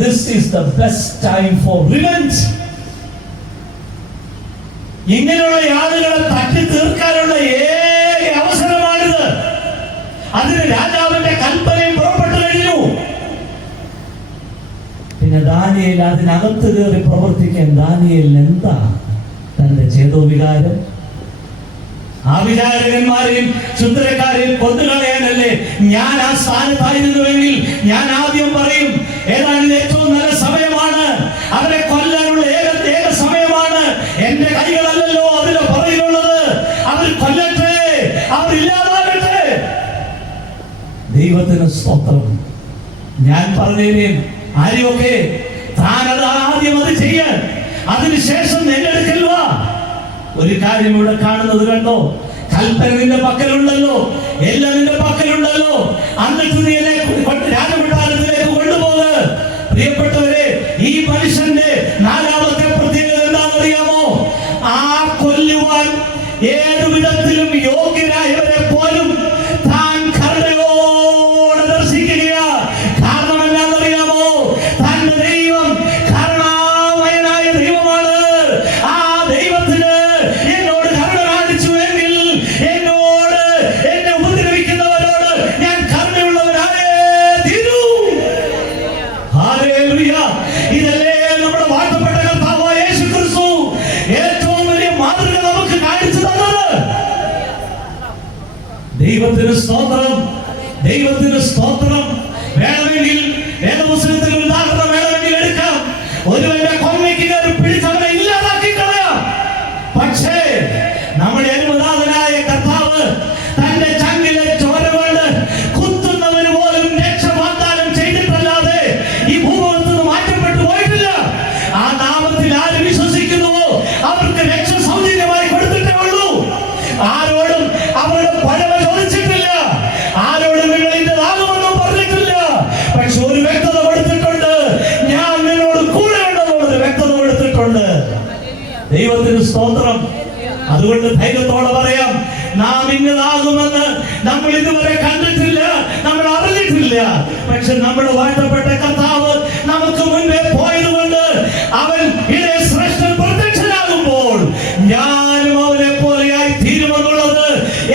this is the best time for revenge. ഇങ്ങനെയുള്ള ആളുകളെ തട്ടി തീർക്കാനുള്ള ഏക അവസരമാണിത്. അതിന് രാജാവിന്റെ കൽപ്പനയും പുറപ്പെട്ടു കഴിഞ്ഞു. പിന്നെ ദാനിയേൽ അതിനകത്ത് കയറി പ്രവർത്തിക്കാൻ ദാനിയേലിന് എന്താ തന്റെ ചേതോവികാരം? ആ വിചാരകന്മാരെയും ശുദ്ധരക്കാരെയും കൊന്നുകളയാനല്ലേ ഞാൻ ആ സ്ഥാനത്തായിരുന്നുവെങ്കിൽ ഞാൻ ആദ്യം പറയും, ഏതാണ് ഏറ്റവും നല്ല സമയമാണ്, അവരെ കൊല്ലാനുള്ള ഏക സമയമാണ്. എന്റെ കൈകളല്ലല്ലോ അതിന് പറയുള്ളത്. അവർ കൊല്ലട്ടെ, അവർ ഇല്ലാതാകട്ടെ. ദൈവത്തിന് സ്തോത്രം. ഞാൻ പറഞ്ഞേനെ, ആരെയൊക്കെ താനത് ആദ്യം അത് ചെയ്യാൻ, അതിനുശേഷം എന്റെ അടുക്കൽ വാ. ഒരു കാര്യം ഇവിടെ കാണുന്നത് കണ്ടോ? കൽപ്പന നിന്റെ പക്കലുണ്ടല്ലോ, എല്ലാം നിന്റെ പക്കലുണ്ടല്ലോ. എന്നിട്ട് നീ എന്നെ രാജകൊട്ടാരത്തിലേക്ക് കൊണ്ടുപോകുക. പ്രിയപ്പെട്ടവരെ, ഈ മനുഷ്യന്റെ 4-ാമത്തെ പ്രത്യേകത എന്താണെന്നറിയാമോ? ആ കൊല്ലുവാൻ ഏതു വിധത്തിലും യോഗ്യരായവരെ പോലും താൻ കരുണയോടെ ദർശിക്കുക. കാരണം എന്താണെന്നറിയാമോ? തന്റെ ദൈവം കരുണാമയനായ ദൈവമാണ്. ആ ദൈവത്തിന് എന്നോട് കരുണ കാണിച്ചുവെങ്കിൽ എന്നോട് എന്നെ ഉപദ്രവിക്കുന്നവരോട് ഞാൻ കരുണയുള്ളവരായേ തീരൂ. ഹല്ലേലൂയ. ഇതല്ലേ നമ്മുടെ വാഴ്ത്തപ്പെട്ട കർത്താവായ യേശുക്രിസ്തു ഏറ്റവും വലിയ മാതൃക നമുക്ക് കാണിച്ചു തന്നത്. ദൈവത്തിന് സ്തോത്രം. ദൈവത്തിന് സ്തോത്രം. വേണമെങ്കിൽ വേദപുസ്തകത്തിൽ ഒരു ഉദാഹരണം വേണമെങ്കിൽ എടുക്കാം. ഒരുവന്റെ കൊന്നയ്ക്ക് കയറി പിടിച്ചവനെ ഇല്ലാതാക്കി കളയാം. പക്ഷേ നമ്മുടെ അനുമനാഥനായ കർത്താവ് തന്റെ ചങ്കിലെ ചോര കൊണ്ട് കുത്തുന്നവന് പോലും രക്ഷ വാഗ്ദാനം ചെയ്തിട്ടല്ലാതെ ഈ ഭൂമുഖത്ത് നിന്ന് മാറ്റപ്പെട്ടു പോയിട്ടില്ല. ആ നാമത്തിൽ ആര് വിശ്വസിക്കുന്നുവോ അവർക്ക് രക്ഷ സൗജന്യമായി കൊടുത്തിട്ടേ ഉള്ളൂ. ആരോടും അവരുടെ പഴമ ചോദിച്ചിട്ടില്ല. ആരോടും നിങ്ങൾ ഇന്നതാകുമെന്നും പറഞ്ഞിട്ടില്ല. പക്ഷെ ഒരു വ്യക്തത കൊടുത്തിട്ടുണ്ട്. ഞാൻ നിന്നോട് കൂടെ ഉണ്ടെന്നുള്ളൊരു വ്യക്തത കൊടുത്തിട്ടുണ്ട്. ദൈവത്തിന് സ്തോത്രം. അതുകൊണ്ട് ധൈര്യത്തോടെ പറയാം, നാം ഇന്നതാകുമെന്ന് നമ്മൾ ഇതുവരെ കണ്ടിട്ടില്ല, നമ്മൾ അറിയില്ല. പക്ഷെ നമ്മുടെ വാഴ്ത്തപ്പെട്ട കർത്താവ് നമുക്ക് മുൻപേ പോയതുകൊണ്ട് അവൻ ഇടയ ശ്രേഷ്ഠൻ പ്രത്യക്ഷനാകുമ്പോൾ ഞാനും അവനെ പോലെയായി തീരുമെന്നുള്ളത്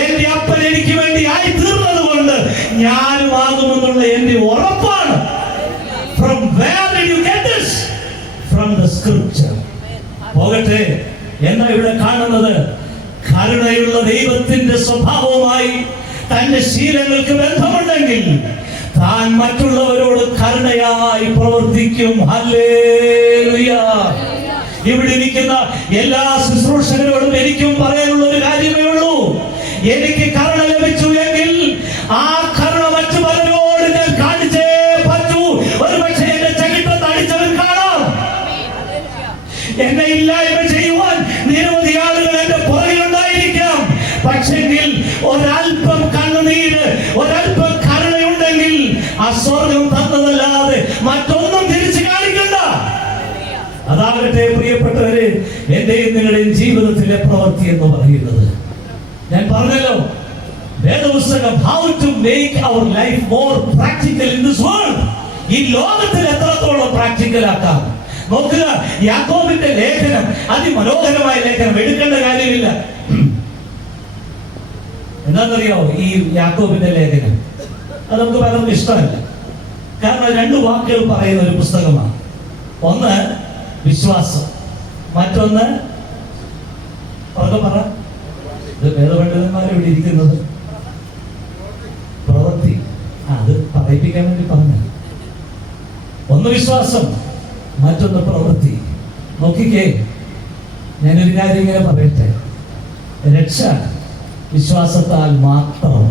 എന്റെ അപ്പൻ എനിക്ക് വേണ്ടി ആയി തീർന്നത് കൊണ്ട് ഞാനും ആകുമെന്നുള്ള എന്റെ ഉറപ്പാണ്. From where did you get this? From the scripture. പോകട്ടെ, എന്താ ഇവിടെ കാണുന്നത്? കരുണയുള്ള ദൈവത്തിന്റെ സ്വഭാവവുമായി തന്റെ ശീലങ്ങൾക്ക് ബന്ധമുണ്ടെങ്കിൽ താൻ മറ്റുള്ളവരോട് കരുണയായി പ്രവർത്തിക്കും. ഹല്ലേലൂയ. ഇവിടെ ഇരിക്കുന്ന എല്ലാ ശുശ്രൂഷകരോടും എനിക്കും പറയാനുള്ള ഒരു കാര്യമേ ഉള്ളൂ. എനിക്ക് കരുണ ലഭിച്ചു എങ്കിൽ ആ കരുണ മറ്റു പലരോട് ഞാൻ കാണിച്ചേ പറ്റൂ. ഒരു പക്ഷേ എന്റെ ചകിട്ടത്ത് അടിച്ചവൻ കാണാം. എന്നെ ഇല്ലായ്മ ചെയ്യുവാൻ നിരവധി ആളുകൾ എന്റെ പുറകിലുണ്ടായിരിക്കാം. പക്ഷെങ്കിൽ ഒരൽപ്പം കണ്ണുനീര്, ഒരൽപ്പം കരുണയുണ്ടെങ്കിൽ ആ സ്വർഗം തന്നതല്ലാതെ മറ്റൊന്നും തിരിച്ചു കാണിക്കണ്ട. അതാകട്ടെ പ്രിയപ്പെട്ടവരെ, എന്റെയും നിങ്ങളുടെയും ജീവിതത്തിലെ പ്രവൃത്തി എന്ന് പറയുന്നത്. ഞാൻ പറഞ്ഞല്ലോ, വേദപുസ്തകം how to make our life more practical in this world. ഈ ലോകത്തിൽ എത്രത്തോളം പ്രാക്ടിക്കൽ ആക്കാം നോക്കുക. യാക്കോബിന്റെ ലേഖനം അതിമനോഹരമായ ലേഖനം, എടുക്കേണ്ട കാര്യമില്ല. എന്താണെന്നറിയോ ഈ യാക്കോബിന്റെ ലേഖനം? അത് നമുക്ക് പലർക്കും ഇഷ്ടമല്ല. കാരണം രണ്ട് വാക്കുകൾ പറയുന്ന ഒരു പുസ്തകമാണ്. ഒന്ന് വിശ്വാസം, മറ്റൊന്ന് പറ ഇത് വേദപണ്ഡിതന്മാർ ഇവിടെ ഇരിക്കുന്നത് പ്രവൃത്തി. അത് പറയിപ്പിക്കാൻ വേണ്ടി പറഞ്ഞു. ഒന്ന് വിശ്വാസം, മറ്റൊന്ന് പ്രവൃത്തി. നോക്കിക്കേ, ഞാനൊരു കാര്യം ഇങ്ങനെ പറയട്ടെ. രക്ഷ വിശ്വാസത്താൽ മാത്രം,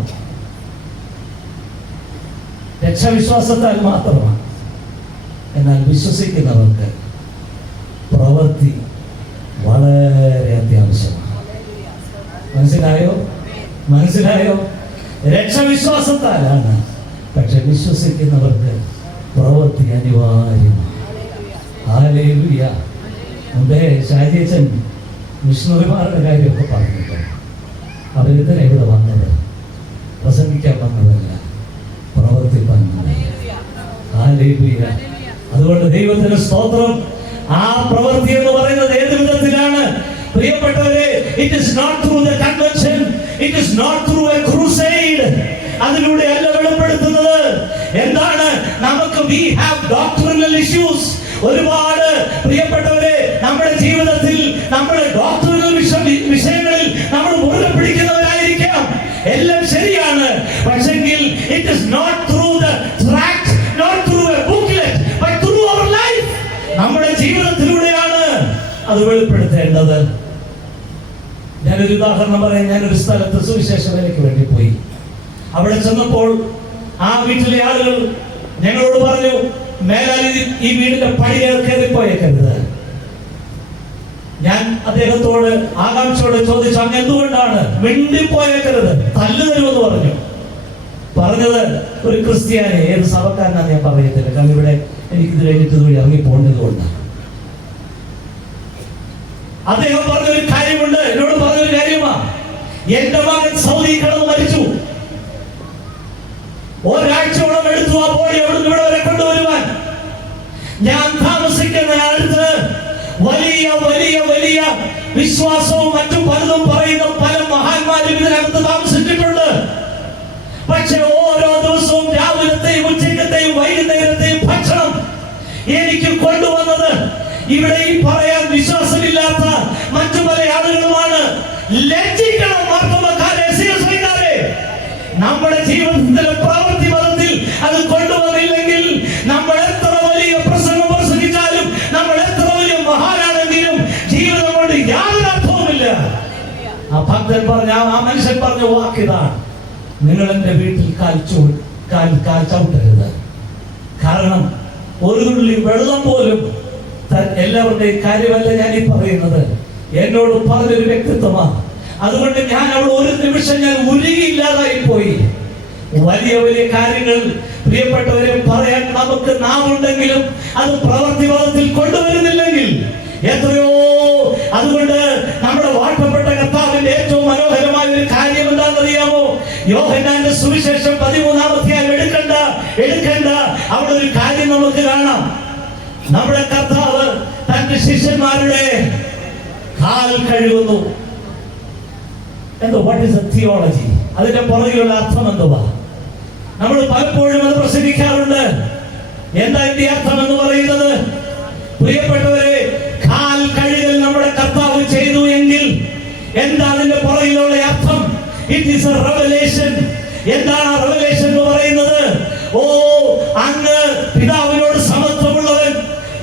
രക്ഷാവിശ്വാസത്താൽ മാത്രമാണ്. എന്നാൽ വിശ്വസിക്കുന്നവർക്ക് പ്രവൃത്തി വളരെ അത്യാവശ്യമാണ്. മനസ്സിലായോ? മനസ്സിലായോ? രക്ഷാവിശ്വാസത്താലാണ്, പക്ഷെ വിശ്വസിക്കുന്നവർക്ക് പ്രവൃത്തി അനിവാര്യമാണ്. ഹല്ലേലൂയ. മുമ്പേ ഷാജിയച്ചൻ മിഷണറിമാരുടെ കാര്യമൊക്കെ പറഞ്ഞിട്ട് അവരിതിനെ ഇവിടെ വന്നത് പ്രസംഗിക്കാൻ വന്നതല്ല, പ്രവർത്തിപ്പാൻ വന്നത്. ഹല്ലേലൂയ. അതുകൊണ്ട് ദൈവത്തിന് സ്തോത്രം. ആ പ്രവൃത്തി എന്ന് പറയുന്നത് ഏത് വിധത്തിലാണ് പ്രിയപ്പെട്ടവരെ? It is not through the convention, it is not through a crusade. അതിലൂടെ അല്ല വെളിപ്പെടുത്തുന്നത്. എന്താണ്? നമുക്ക് we have doctrinal issues. ഒരുപാട് പ്രിയപ്പെട്ടവരെ, നമ്മുടെ ജീവിതത്തിൽ നമ്മുടെ ഡോക്ടറിനൽ വിഷയങ്ങളിൽ നമ്മൾ മുറുകെ പിടിക്കുന്നവരായിരിക്കാം. എല്ലാം ശരിയാണ്. പക്ഷെങ്കിൽ it is not through the tract, not through a booklet, but through our life. നമ്മുടെ ജീവിതത്തിലൂടെയാണ് അത് വെളിപ്പെടുത്തേണ്ടത്. ഞാനൊരു ഉദാഹരണം പറയാം. ഞാനൊരു സ്ഥലത്ത് സുവിശേഷ വേലയ്ക്ക് വേണ്ടി പോയി. അവിടെ ചെന്നപ്പോൾ ആ വീട്ടിലെ ആളുകൾ ഞങ്ങളോട് പറഞ്ഞു, മേലാൽ ഈ വീടിന്റെ പടി കയറിപ്പോയേക്കരുത്. ഞാൻ അദ്ദേഹത്തോട് ആകാംക്ഷയോടെ ചോദിച്ചു, അങ്ങ് എന്തുകൊണ്ടാണ്? മിണ്ടിപ്പോയേക്കരുത്, തല്ലു തരുമെന്ന് പറഞ്ഞു. പറഞ്ഞത് ഒരു ക്രിസ്ത്യാനി, ഏത് സഭക്കാരനാന്ന് ഞാൻ പറയത്തില്ല, കാരണം ഇവിടെ എനിക്കിത് കഴിഞ്ഞിട്ട് വഴി ഇറങ്ങി പോകേണ്ടത് കൊണ്ടാണ്. അദ്ദേഹം പറഞ്ഞൊരു കാര്യമുണ്ട്, എന്നോട് പറഞ്ഞൊരു കാര്യമാ. എന്റെ മകൻ സൗദി കിടന്ന് മരിച്ചു. ഒരാഴ്ചയോളം എടുത്തു ആ ബോഡി അവിടുന്ന് ഇവിടെ വരെ കൊണ്ടുവരുവാൻ. ഞാൻ താമസിക്കുന്ന അടുത്ത് വലിയ വലിയ വലിയ വിശ്വാസവും മറ്റും പലതും പറയുന്ന പല മഹാന്മാരും ഇതിനകത്ത് താമസിച്ചിട്ടുണ്ട്. പക്ഷെ ഓരോ ദിവസവും രാവിലത്തെയും ഉച്ചക്കത്തെയും വൈകുന്നേരത്തെയും ഭക്ഷണം എനിക്ക് കൊണ്ടുവന്നത് ഇവിടെ ഈ പറയാൻ വിശ്വാസമില്ലാത്ത മറ്റു പല ആളുകളുമാണ്. ലജ്ജിക്കണം മാർത്തമ്മക്കാരെ, സീരിയസ്കാരെ. നമ്മുടെ ജീവിതത്തിലെ പ്രവൃത്തി പദത്തിൽ അത് കൊണ്ടുവന്നില്ലെങ്കിൽ നമ്മൾ എത്ര വലിയ പ്രസംഗം പ്രസംഗിച്ചാലും, നമ്മൾ എത്ര വലിയ മഹാനാണെങ്കിലും ജീവിതം കൊണ്ട് യാതൊരു അർത്ഥവുമില്ല. ആ ഭക്തൻ പറഞ്ഞ, ആ മനുഷ്യൻ പറഞ്ഞ വാക്കിതാണ്, നിങ്ങൾ എന്റെ വീട്ടിൽ കാൽ ചവിട്ടരുത്. കാരണം ഒരു തുള്ളി വെള്ളം പോലും എല്ലാവരുടെയും കാര്യമല്ല ഞാൻ ഈ പറയുന്നത്, എന്നോട് പറഞ്ഞൊരു വ്യക്തിത്വമാണ്. അതുകൊണ്ട് ഞാൻ അവിടെ ഒരു നിമിഷം ഞാൻ ഉരുകിയില്ലാതായി പോയി. വലിയ വലിയ കാര്യങ്ങൾ പ്രിയപ്പെട്ടവരെ പറയാൻ നമുക്ക് നാവുണ്ടെങ്കിലും അത് പ്രവൃത്തിപദത്തിൽ കൊണ്ടുവരുന്നില്ലെങ്കിൽ എത്രയോ. അതുകൊണ്ട് നമ്മുടെ വാഴ്ത്തപ്പെട്ട കർത്താവിന്റെ ഏറ്റവും മനോഹരമായ ഒരു കാര്യം എന്താണെന്നറിയാമോ? യോഹന്നാന്റെ സുവിശേഷം 13-ാം അധ്യായം എടുക്കണ്ട, എടുക്കേണ്ട അവിടെ ഒരു കാര്യം നമുക്ക് കാണാം. നമ്മുടെ കർത്താവ് തന്റെ ശിഷ്യന്മാരുടെ കാൽ കഴുകുന്നു. എന്തോ വാട്ട് ഈസ് ദ തിയോളജി? അതിന്റെ പുറകിലുള്ള അർത്ഥം എന്തുവാ? നമ്മൾ പലപ്പോഴും അത് പ്രസംഗിക്കാറുണ്ട്. എന്താ ഇതിന്റെ അർത്ഥം എന്ന് പറയുന്നത്? പ്രിയപ്പെട്ടവരെ, കാൽ കഴുകൽ നമ്മുടെ കർത്താവ് ചെയ്തു എങ്കിൽ എന്താ അതിന്റെ പുറകിലുള്ള അർത്ഥം? It is A revelation. എന്താണ് റെവലേഷൻ എന്ന് പറയുന്നത്? ഓ, അങ്ങ് പിതാവിനോട് സമത്വമുള്ളവൻ.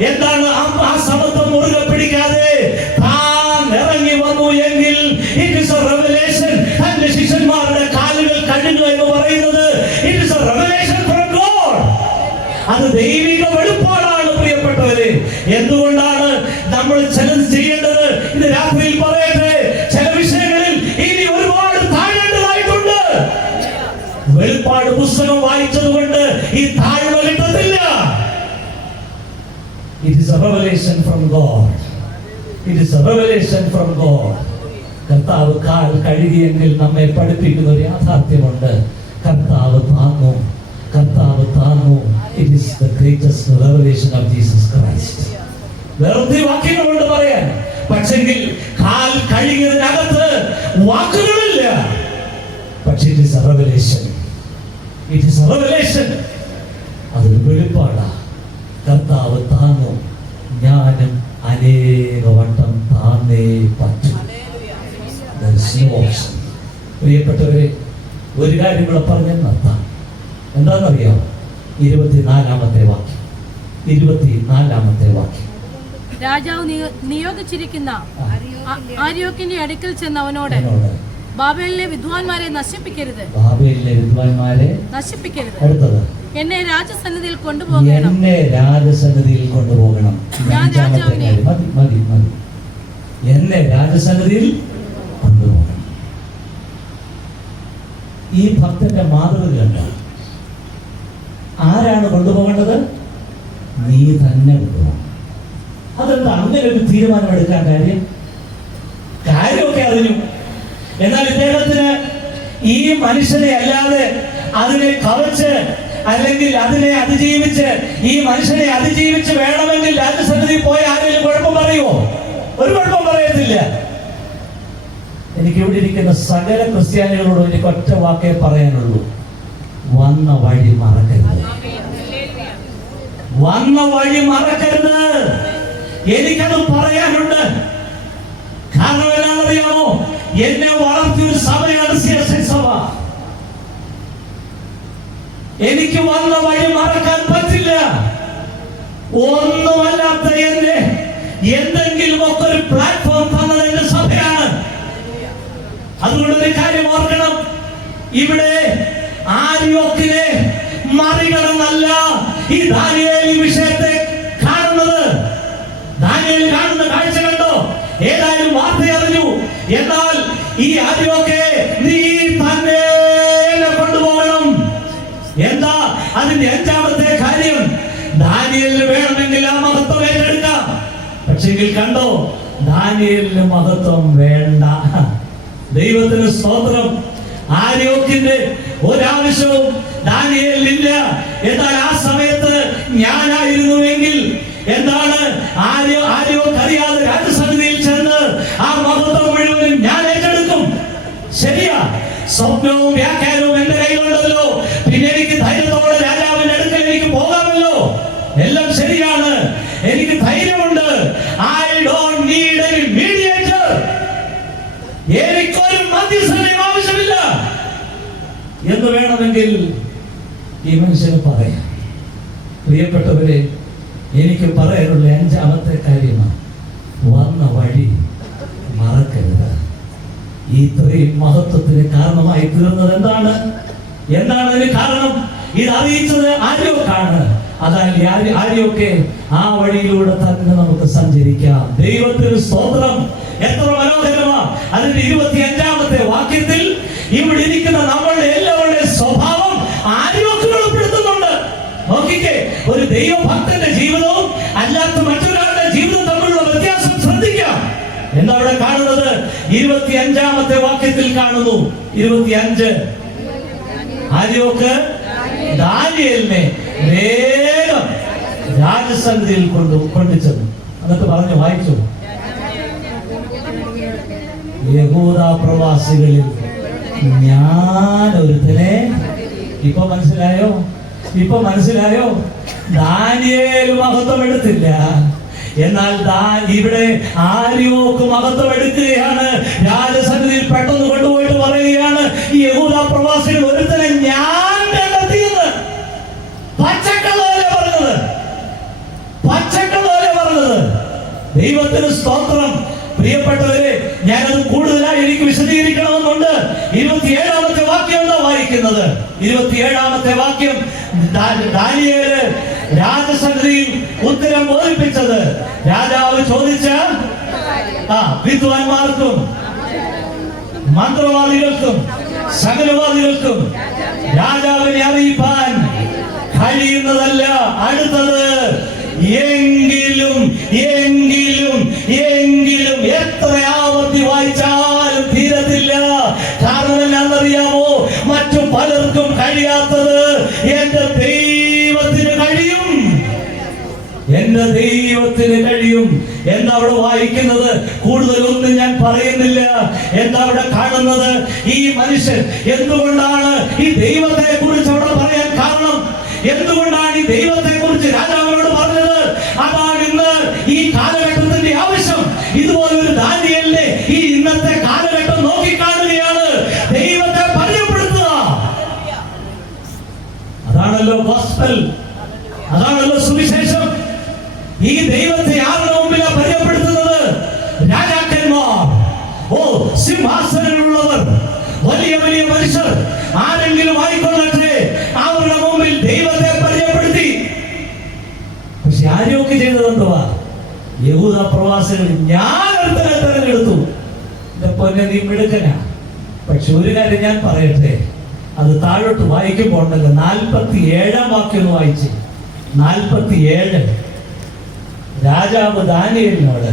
എന്താണ് ആ സമത്വം മുറുകെ പിടിക്കാതെ താൻ ഇറങ്ങി വന്നു എങ്കിൽ ഇറ്റ് ഈസ് എ റെവലേഷൻ. തന്റെ ശിഷ്യന്മാരുടെ കാലുകൾ കഴുകുക എന്ന് പറയുന്നത് it is A revelation from God. അത് ദൈവിക വെളിപ്പാടാണ് പ്രിയപ്പെട്ടവരെ. എന്തുകൊണ്ടാണ് നമ്മൾ ചിലത് ചെയ്യേണ്ടത്? ഇത് രാത്രിയിൽ പറയട്ടെ, ചില വിഷയങ്ങളിൽ ഇനി ഒരുപാട് താഴേണ്ടതായിട്ടുണ്ട്. വെളിപ്പാട് പുസ്തകം വായിച്ചത് കൊണ്ട് ഈ താഴ്മ കിട്ടത്തില്ല. It is a revelation from God. It is a revelation from God. കർത്താവ് കാൽ കഴുകിയെങ്കിൽ നമ്മെ പഠിപ്പിക്കുന്ന ഒരു യാഥാർത്ഥ്യമുണ്ട്. കർത്താവ് താങ്ങും, കർത്താവ് താങ്ങും. It is the greatest revelation of Jesus Christ. വെറുതെ വാക്കുകൾ കൊണ്ട് പറയാൻ, പക്ഷെങ്കിൽ കാൽ കഴുകിയതിനകത്ത് വാക്കുകളില്ല. പക്ഷെ it is a revelation. It is a revelation. അതൊരു വെളിപ്പാടാ. കർത്താവ് താങ്ങും, ഞാനും അനേക വട്ടം താന്നേ പറ്റും. പ്രിയപ്പെട്ടവരെ, ഒരു കാര്യം കൂടെ പറഞ്ഞ് നിർത്താം. എന്താണെന്നറിയാം? 24-ാമത്തെ വാക്യം. 24-ാമത്തെ വാക്യം. രാജാവ് നിയോഗിച്ചിരിക്കുന്ന ആര്യോക്കിന്റെ അടുക്കൽ ചെന്ന് അവനോട്, ബാബേലിലെ വിദ്വാൻമാരെ നശിപ്പിക്കരുത്. ബാബേലിലെ വിദ്വാൻമാരെ നശിപ്പിക്കരുത്. അടുത്തത്, എന്നെ രാജസന്നിധിയിൽ കൊണ്ടുപോകണം. എന്നെ രാജസന്നിധിയിൽ കൊണ്ടുപോകണം. മതി. എന്നെ രാജസന്നിധിയിൽ കൊണ്ടുപോകണം. ഈ ഭക്തന്റെ മാതൃക കണ്ട ആരാണ് കൊണ്ടുപോകേണ്ടത്? നീ തന്നെ കൊണ്ടുപോകണം. അതെന്താ അങ്ങനെ ഒരു തീരുമാനം എടുക്കാൻ കാര്യമൊക്കെ അറിഞ്ഞു. എന്നാൽ ഇദ്ദേഹത്തിന് ഈ മനുഷ്യനെ അല്ലാതെ അതിനെ കവച്ച് അല്ലെങ്കിൽ അതിനെ അതിജീവിച്ച് ഈ മനുഷ്യനെ അതിജീവിച്ച് വേണമെങ്കിൽ രാജസന്നിധി പോയ ആരെങ്കിലും കുഴപ്പം പറയുമോ? ഒരു കുഴപ്പം പറയത്തില്ല. എനിക്ക് ഇവിടെ ഇരിക്കുന്ന സകല ക്രിസ്ത്യാനികളോട് എനിക്ക് ഒറ്റ വാക്കേ പറയാനുള്ളൂ: വന്ന വഴി മറക്കരുത്. വന്ന വഴി മറക്കരുത്. എനിക്കത് പറയാനുണ്ട്. കാരണം എന്താണെന്നറിയാമോ? എന്നെ വളർത്തിയൊരു സഭയാണ് CSI സഭ. എനിക്ക് വന്ന വഴി മറക്കാൻ പറ്റില്ല. ഒന്നുമല്ലാത്ത എന്നെ എന്തെങ്കിലും ഒക്കെ ഒരു പ്ലാറ്റ്ഫോം തന്നത് എന്റെ സഭയാണ്. അതുകൊണ്ടൊരു കാര്യം ഓർക്കണം, ഇവിടെ ആര്യോക്കിനെ മറികടന്നല്ല ഈ ദാനിയേൽ വിഷയത്തെ കാണുന്നത്. ദാനിയേൽ കാണുന്ന കാഴ്ച കണ്ടോ? ഏതായാലും വാർത്ത അറിഞ്ഞു. എന്നാൽ ഈ ആര്യോക്കെ നീ തന്നെ കൊണ്ടുപോകണം. എന്താ അതിന്റെ 5-ാമത്തെ കാര്യം? ദാനിയേലിന് വേണമെങ്കിൽ ആ മഹത്വം ഏറ്റെടുക്കാം. പക്ഷെങ്കിൽ കണ്ടോ, ദാനിയേലിന് മഹത്വം വേണ്ട. ദൈവത്തിന് സ്തോത്രം. ആര്യോക്കിന്റെ ഒരാവശ്യവും ദാനിയേലിനില്ല. എന്നാൽ ആ സമയത്ത് ഞാനായിരുന്നുവെങ്കിൽ എന്താണ് ആര്യോക്ക് അറിയാതെ രാജസന്നിധിയിൽ ചെന്ന് ആ മഹത്വം മുഴുവനും ഞാൻ ഏറ്റെടുക്കും. ശരിയാ, സ്വപ്നവും വ്യാഖ്യാനവും എന്റെ കയ്യിലുണ്ടല്ലോ. പിന്നെ എനിക്ക് ധൈര്യത്തോടെ രാജാവിന്റെ അടുക്കൽ എനിക്ക് പോകാമല്ലോ. എല്ലാം ശരിയാണ്, എനിക്ക് ധൈര്യമുണ്ട്. I don't need any mediator. എനിക്കൊരു മധ്യസ്ഥനെയും ആവശ്യമില്ല എന്ന് വേണമെങ്കിൽ ഈ മനുഷ്യന് പറയാം. പ്രിയപ്പെട്ടവരെ, എനിക്ക് പറയാനുള്ള 5-ാമത്തെ കാര്യമാണ്: വന്ന വഴി മറക്കരുത്. ഈ ഇത്രയും മഹത്വത്തിന് കാരണമായി തീർന്നത് എന്താണ് അതിന് കാരണം? ഇത് അറിയിച്ചത് ആര്യോക്കാണ്. അതായത് ആര്യൊക്കെ ആ വഴിയിലൂടെ തന്നെ നമുക്ക് സഞ്ചരിക്കാം. ദൈവത്തിന് സ്തോത്രം. എത്ര മനോഹരമാ! അതിന്റെ 25-ാമത്തെ വാക്യത്തിൽ ഇവിടെ ഇരിക്കുന്ന നമ്മളുടെ എല്ലാവരുടെയും സ്വഭാവം ആര്യൊക്കെ വെളിപ്പെടുത്തുന്നുണ്ട്. നോക്കിക്കേ, ഒരു ദൈവഭക്തന്റെ ജീവിതവും അല്ലാത്ത മറ്റൊരാളുടെ ജീവിതം തമ്മിലുള്ള വ്യത്യാസം ശ്രദ്ധിക്കാം. എന്താ അവിടെ കാണുന്നത്? 25-ാമത്തെ വാക്യത്തിൽ കാണുന്നു. 25 ആര്യോക്ക് ദാനിയേലിനെ വേഗം രാജസന്നിധിയിൽ കൊണ്ടുചെന്നു. എന്നിട്ട് പറഞ്ഞു, വായിച്ചു, യഹൂദ പ്രവാസികളിൽ ഞാൻ ഒരുത്തനെ. ഇപ്പൊ മനസ്സിലായോ? ഇപ്പൊ മനസ്സിലായോ? ദാനിയേൽ മഹത്വം എടുത്തില്ല, എന്നാൽ ഇവിടെ ആര്യോക്ക് മഹത്വം എടുക്കുകയാണ്. രാജസന്നിധിയിൽ പെട്ടെന്ന് കൊണ്ടുപോയിട്ട് പറയുകയാണ്, ഈ യഹൂദ പ്രവാസികൾ ഒരുത്തനെ ഞാൻ കണ്ടെത്തിയെന്ന്. പച്ചക്കള്ളല്ലേ പറഞ്ഞത്, പച്ചക്കള്ളല്ലേ പറഞ്ഞത്. ദൈവത്തിന് സ്തോത്രം. പ്രിയപ്പെട്ടവരെ, ഞാനത് കൂടുതലായി എനിക്ക് വിശദീകരിക്കണമെന്നുണ്ട്. 27-ാമത്തെ വാക്യം എന്താ വായിക്കുന്നത്? 27-ാമത്തെ വാക്യം, ദാനിയേല് രാജസന്നിധിയിൽ ഉത്തരം ബോധിപ്പിച്ചത്. രാജാവ് ചോദിച്ച വിദ്വാൻമാർക്കും മന്ത്രവാദികൾക്കും സകലവാദികൾക്കും രാജാവിനെ അറിയിപ്പാൻ കഴിയുന്നതല്ല അടുത്തത്. എങ്കിലും എങ്കിലും എങ്കിലും എത്ര ആവർത്തി വായിച്ചാലും തീരത്തില്ല. കാരണം എന്നാണെന്നറിയാമോ? മറ്റു പലർക്കും കഴിയാത്തത് എന്റെ ദൈവത്തിന് കഴിയും, എന്റെ ദൈവത്തിന് കഴിയും. എന്താ അവിടെ വായിക്കുന്നത്? കൂടുതലൊന്നും ഞാൻ പറയുന്നില്ല. എന്താ അവിടെ കാണുന്നത്? ഈ മനുഷ്യൻ എന്തുകൊണ്ടാണ് ഈ ദൈവത്തെ കുറിച്ച് അവിടെ പറയാൻ കാരണം? എന്തുകൊണ്ടാണ് ഈ ദൈവത്തെ കുറിച്ച് രാജാവിനോട് പറഞ്ഞത്? അതാണ് ഇന്ന് ഈ കാലഘട്ടത്തിന്റെ ആവശ്യം. ഇതുപോലൊരു ദാനിയേലിനെ ഈ ഇന്നത്തെ കാലഘട്ടം നോക്കിക്കാണുകയാണ്. ദൈവത്തെ പരിചയപ്പെടുത്തുക, അതാണല്ലോ ഗോസ്പൽ, അതാണല്ലോ സുവിശേഷം. ഈ ദൈവത്തെ ആരുടെ മുമ്പിലാണ് പരിചയപ്പെടുത്തുന്നത്? രാജാക്കന്മാർ, സിംഹാസനങ്ങളുള്ളവർ, വലിയ വലിയ മനുഷ്യർ, ആരെങ്കിലും ആയിക്കൊള്ളട്ടെ, അവരുടെ മുമ്പിൽ ദൈവത്തെ പരിചയപ്പെടുത്തി. പക്ഷെ ആരോഗ്യ ചെയ്തത് എന്തുവാ? യഹൂദ പ്രവാസികൾ ഞാൻ ഒരുത്തനെ തെരഞ്ഞെടുത്തു. എന്റെ പൊന്നെ, നീ മിടുക്കനാ. പക്ഷെ ഒരു കാര്യം ഞാൻ പറയട്ടെ, അത് താഴോട്ട് വായിക്കുമ്പോൾ ഉണ്ടല്ലോ, 47-ാം വാക്യം വായിച്ച്. 47 രാജാവ് ദാനിയേലിനോട്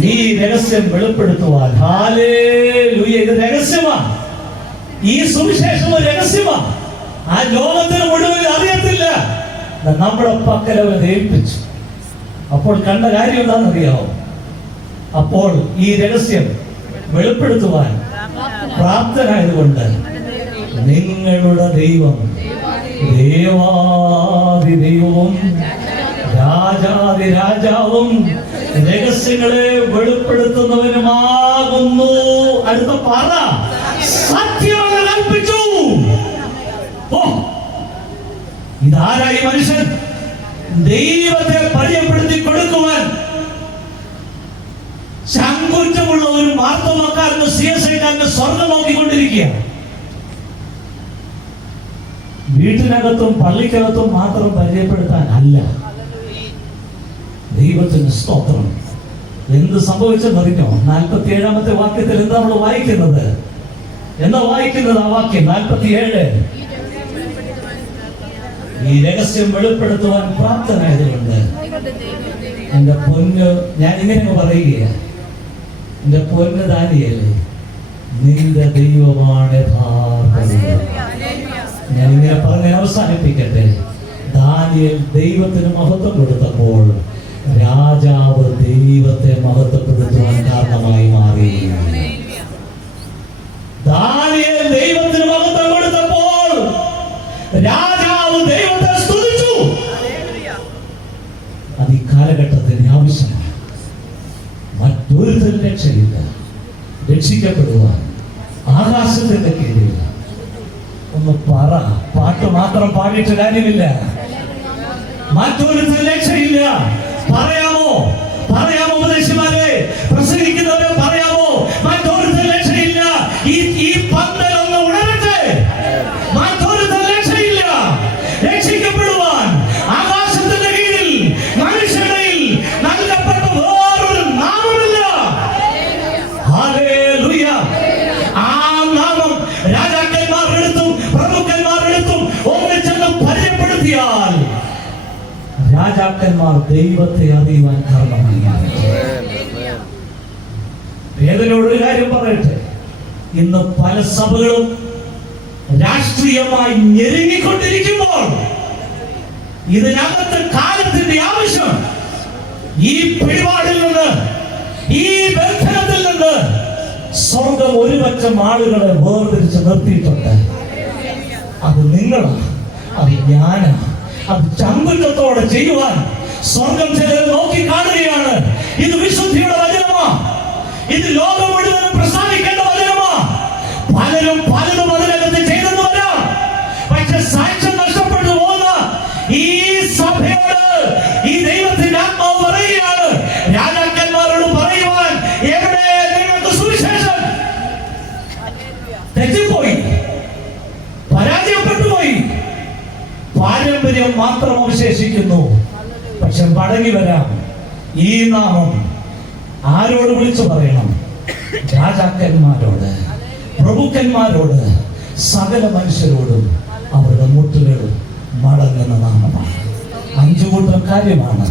നീ രഹസ്യം വെളിപ്പെടുത്തുവാൻ. ഹല്ലേലൂയ! ഇത് രഹസ്യമാണ്. ഈ സുവിശേഷം ഒരു രഹസ്യമാണ്. ആ ലോകത്തിന് മുഴുവൻ അറിയത്തില്ല. നമ്മുടെ പക്കൽ അവൻ ഏൽപ്പിച്ചു. അപ്പോൾ കണ്ട കാര്യം എന്താണെന്നറിയാമോ? അപ്പോൾ ഈ രഹസ്യം വെളിപ്പെടുത്തുവാൻ പ്രാപ്തനായതുകൊണ്ട് നിങ്ങളുടെ ദൈവം ദേവാദി ദൈവവും രാജാദി രാജാവും രഹസ്യങ്ങളെ വെളിപ്പെടുത്തുന്നവനുമാകുന്നു. അടുത്ത പറ, സത്യം കൽപ്പിച്ചു. ഇതാരായി മനുഷ്യൻ? ദൈവത്തെ പരിചയപ്പെടുത്തി കൊടുക്കുവാൻ ചങ്കുറ്റമുള്ള ഒരു മാർത്തോമാക്കാരന് CSIക്കാരന് സ്വർഗം നോക്കിക്കൊണ്ടിരിക്കുക. വീട്ടിനകത്തും പള്ളിക്കകത്തും മാത്രം പരിചയപ്പെടുത്താൻ അല്ല. ദൈവത്തിന് സ്തോത്രം. എന്ത് സംഭവിച്ചെന്നറിഞ്ഞോ? 47-ാമത്തെ വാക്യത്തിൽ എന്താ നമ്മൾ വായിക്കുന്നത്? എന്താ വായിക്കുന്നത്? ആ വാക്യം 47, ഈ രഹസ്യം വെളിപ്പെടുത്തുവാൻ പ്രാപ്തനായതുകൊണ്ട്. എന്റെ പൊന്ന്, ഞാൻ ഇങ്ങനെ പറയുകയാണ്, എന്റെ പൊന്ന് ദാനിയേലേ, നിന്റെ ദൈവമാണ് ഞാൻ ഇങ്ങനെ പറഞ്ഞ് അവസാനിപ്പിക്കട്ടെ. ദാനിയേൽ ദൈവത്തിന് മഹത്വം കൊടുത്തപ്പോൾ രാജാവ് ദൈവത്തെ മഹത്വപ്പെടുത്തുവാൻ കാരണമായി മാറി. ദാനിയേൽ ദൈവത്തിന് മഹത്വം കൊടുത്തപ്പോൾ രാജാവ് ദൈവത്തെ സ്തുതിച്ചു. അത് ഈ കാലഘട്ടത്തിന് ആവശ്യമാണ്. മറ്റൊരു രക്ഷയില്ല. രക്ഷിക്കപ്പെടുവാൻ ആകാശത്തിന്റെ കീഴിൽ ഒന്ന് പറ. പാട്ട് മാത്രം പാടിയിട്ട് കാര്യമില്ല. മറ്റൊരു രക്ഷയില്ല. പറയാമോ? പറയാമോ? ഉപദേശിമാരെ, പ്രസംഗിക്കുന്നവരെ പറയാമോ? മറ്റൊരു രക്ഷയില്ല. ഈ പന്തലൊന്ന് ഉണരട്ടെ. മറ്റൊരു രക്ഷയില്ല. രക്ഷിക്കപ്പെടുവാൻ ആകാശത്തിന്റെ കീഴിൽ മനുഷ്യരിൽ നൽകപ്പെട്ട വേറൊരു നാമമില്ല. ഹല്ലേലൂയ! ആ നാമം രാജാക്കന്മാരെടുത്തും പ്രഭുക്കന്മാരെടുത്തും ഒന്നിച്ചെന്ന് പരിചയപ്പെടുത്തിയാൽ രാജാക്കന്മാർ ദൈവത്തെ അറിയുവാൻ കാരണമായി. വേദനയോടൊരു കാര്യം പറയട്ടെ, ഇന്ന് പല സഭകളും രാഷ്ട്രീയമായി ഞെരുങ്ങിക്കൊണ്ടിരിക്കുമ്പോൾ ഇതിനകത്ത് കാലത്തിന്റെ ആവശ്യം ഈ പിടിപാടിൽ നിന്ന്, ഈ ബന്ധനത്തിൽ നിന്ന് സ്വർഗം ഒരുപറ്റം ആളുകളെ വേർതിരിച്ച് നിർത്തിയിട്ടുണ്ട്. അത് നിങ്ങളാണ്, അത് ഞാനാ. അത് ചങ്കുറ്റത്തോടെ ചെയ്യുവാൻ സ്വർഗം ചിലർ നോക്കി കാണുകയാണ്. ഇത് വിശുദ്ധിയുടെ വചനമാ, ഇത് ലോകം മുഴുവനും പ്രസ്താവിക്കേണ്ട വചനമാ. പലരും പലതും അതിനകത്ത് ചെയ്തെന്ന് വരാം. പക്ഷെ സാക്ഷ്യം നഷ്ടപ്പെട്ടു പോകുന്ന ഈ സഭയോട് ഈ ദൈവത്തിന്റെ ആത്മാവ് പറയുകയാണ്, രാജാക്കന്മാരോട് പറയുവാൻ എവിടെ നിങ്ങൾക്ക് സുവിശേഷം? തെറ്റിപ്പോയി, പരാജയപ്പെട്ടു പോയി, പാരമ്പര്യം മാത്രം അവശേഷിക്കുന്നു. പക്ഷെ മടങ്ങി വരാം. ഈ നാമം ആരോട് വിളിച്ചു പറയണം? രാജാക്കന്മാരോട്, പ്രഭുക്കന്മാരോട്, സകല മനുഷ്യരോടും അവരുടെ മുട്ടുകൾ മടങ്ങുന്ന നാമമാണ്. 5 കൂട്ടം കാര്യമാണ്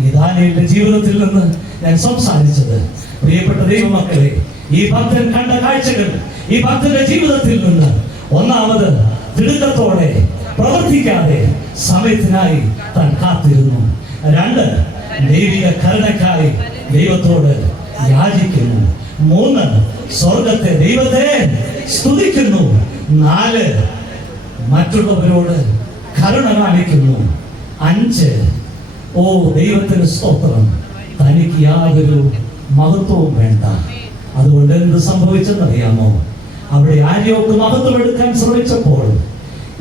ഈ ദാനിയേലിന്റെ ജീവിതത്തിൽ നിന്ന് ഞാൻ സംസാരിച്ചത്. പ്രിയപ്പെട്ട ദൈവമക്കളെ, ഈ ഭക്തൻ കണ്ട കാഴ്ചകൾ, ഈ ഭക്തന്റെ ജീവിതത്തിൽ നിന്ന് ഒന്നാമത് തിടുക്കത്തോടെ പ്രവർത്തിക്കാതെ സമയത്തിനായി താൻ കാത്തിരുന്നു. 2, ദൈവിക കരുണയ്ക്കായി ദൈവത്തോട് യാചിക്കുന്നു. 3, സ്വർഗത്തെ ദൈവത്തെ സ്തുതിക്കുന്നു. 4, മറ്റുള്ളവരോട് കരുണ കാണിക്കുന്നു. 5, ഓ ദൈവത്തിന് സ്തോത്രം, തനിക്ക് യാതൊരു മഹത്വവും വേണ്ട. അതുകൊണ്ട് എന്ത് സംഭവിച്ചെന്നറിയാമോ? അവിടെ ആര്യോക്ക് മഹത്വം എടുക്കാൻ ശ്രമിച്ചപ്പോൾ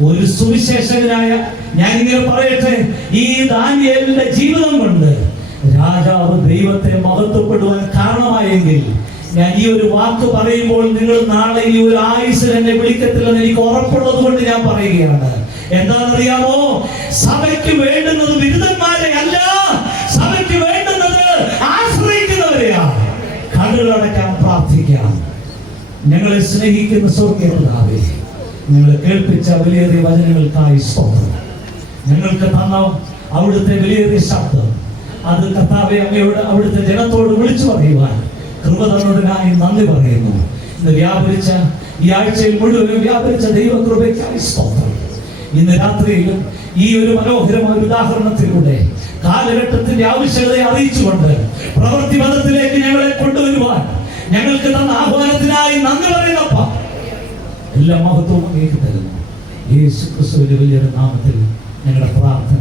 ഒരു സുവിശേഷകനായ, ഞാൻ ഇങ്ങനെ പറയട്ടെ, ഈ ദാനിയേലിന്റെ ജീവിതം കൊണ്ട് രാജാവ് ദൈവത്തെ മഹത്വപ്പെടുവാൻ കാരണമായെങ്കിൽ, ഞാൻ ഈ ഒരു വാക്ക് പറയുമ്പോൾ നിങ്ങൾ നാളെ ഈ ഒരു ആയുസ്സിൽ എന്നെ വിളിക്കത്തില്ലെന്ന് എനിക്ക് ഉറപ്പുള്ളത് കൊണ്ട് ഞാൻ പറയുകയാണ്. എന്താണെന്നറിയാമോ? സഭയ്ക്ക് വേണ്ടുന്നത് ബിരുദന്മാരെ അല്ല, സഭയ്ക്ക് വേണ്ടുന്നത് ആശ്രയിക്കുന്നവരെയാ. കണ്ണുകളടയ്ക്കാൻ പ്രാർത്ഥിക്കാം. ഞങ്ങളെ സ്നേഹിക്കുന്ന സ്വർഗ്ഗീയ പിതാവേ, ഞങ്ങളെ കേൾപ്പിച്ച വിലയേറിയ വചനങ്ങൾക്കായി സ്തോത്രം. ഞങ്ങൾക്ക് തന്ന അവിടുത്തെ വിലയേറിയ ശബ്ദം, അത് കർത്താവേ അങ്ങയോട് അവിടുത്തെ ജനത്തോട് വിളിച്ചു പറയുവാൻ കൃപ തന്നതിനായി നന്ദി പറയുന്നു. ഇന്ന് വ്യാപരിച്ച, ഈ ആഴ്ചയിൽ മുഴുവനും വ്യാപരിച്ച ദൈവകൃപയ്ക്കായി സ്തോത്രം. ഇന്ന് രാത്രിയിലും ഈ ഒരു മനോഹരമായ ഉദാഹരണത്തിലൂടെ കാലഘട്ടത്തിന്റെ ആവശ്യകതയെ അറിയിച്ചുകൊണ്ട് പ്രവൃത്തി പദത്തിലേക്ക് ഞങ്ങളെ കൊണ്ടുവരുവാൻ ഞങ്ങൾക്ക് തന്ന ആഹ്വാനത്തിനായി നന്ദി പറയുന്നപ്പ എല്ലാ മഹത്വവും അങ്ങേക്ക് തരുന്നു. യേശു ക്രിസ്തുവിന്റെ വലിയൊരു നാമത്തിൽ ഞങ്ങളുടെ പ്രാർത്ഥന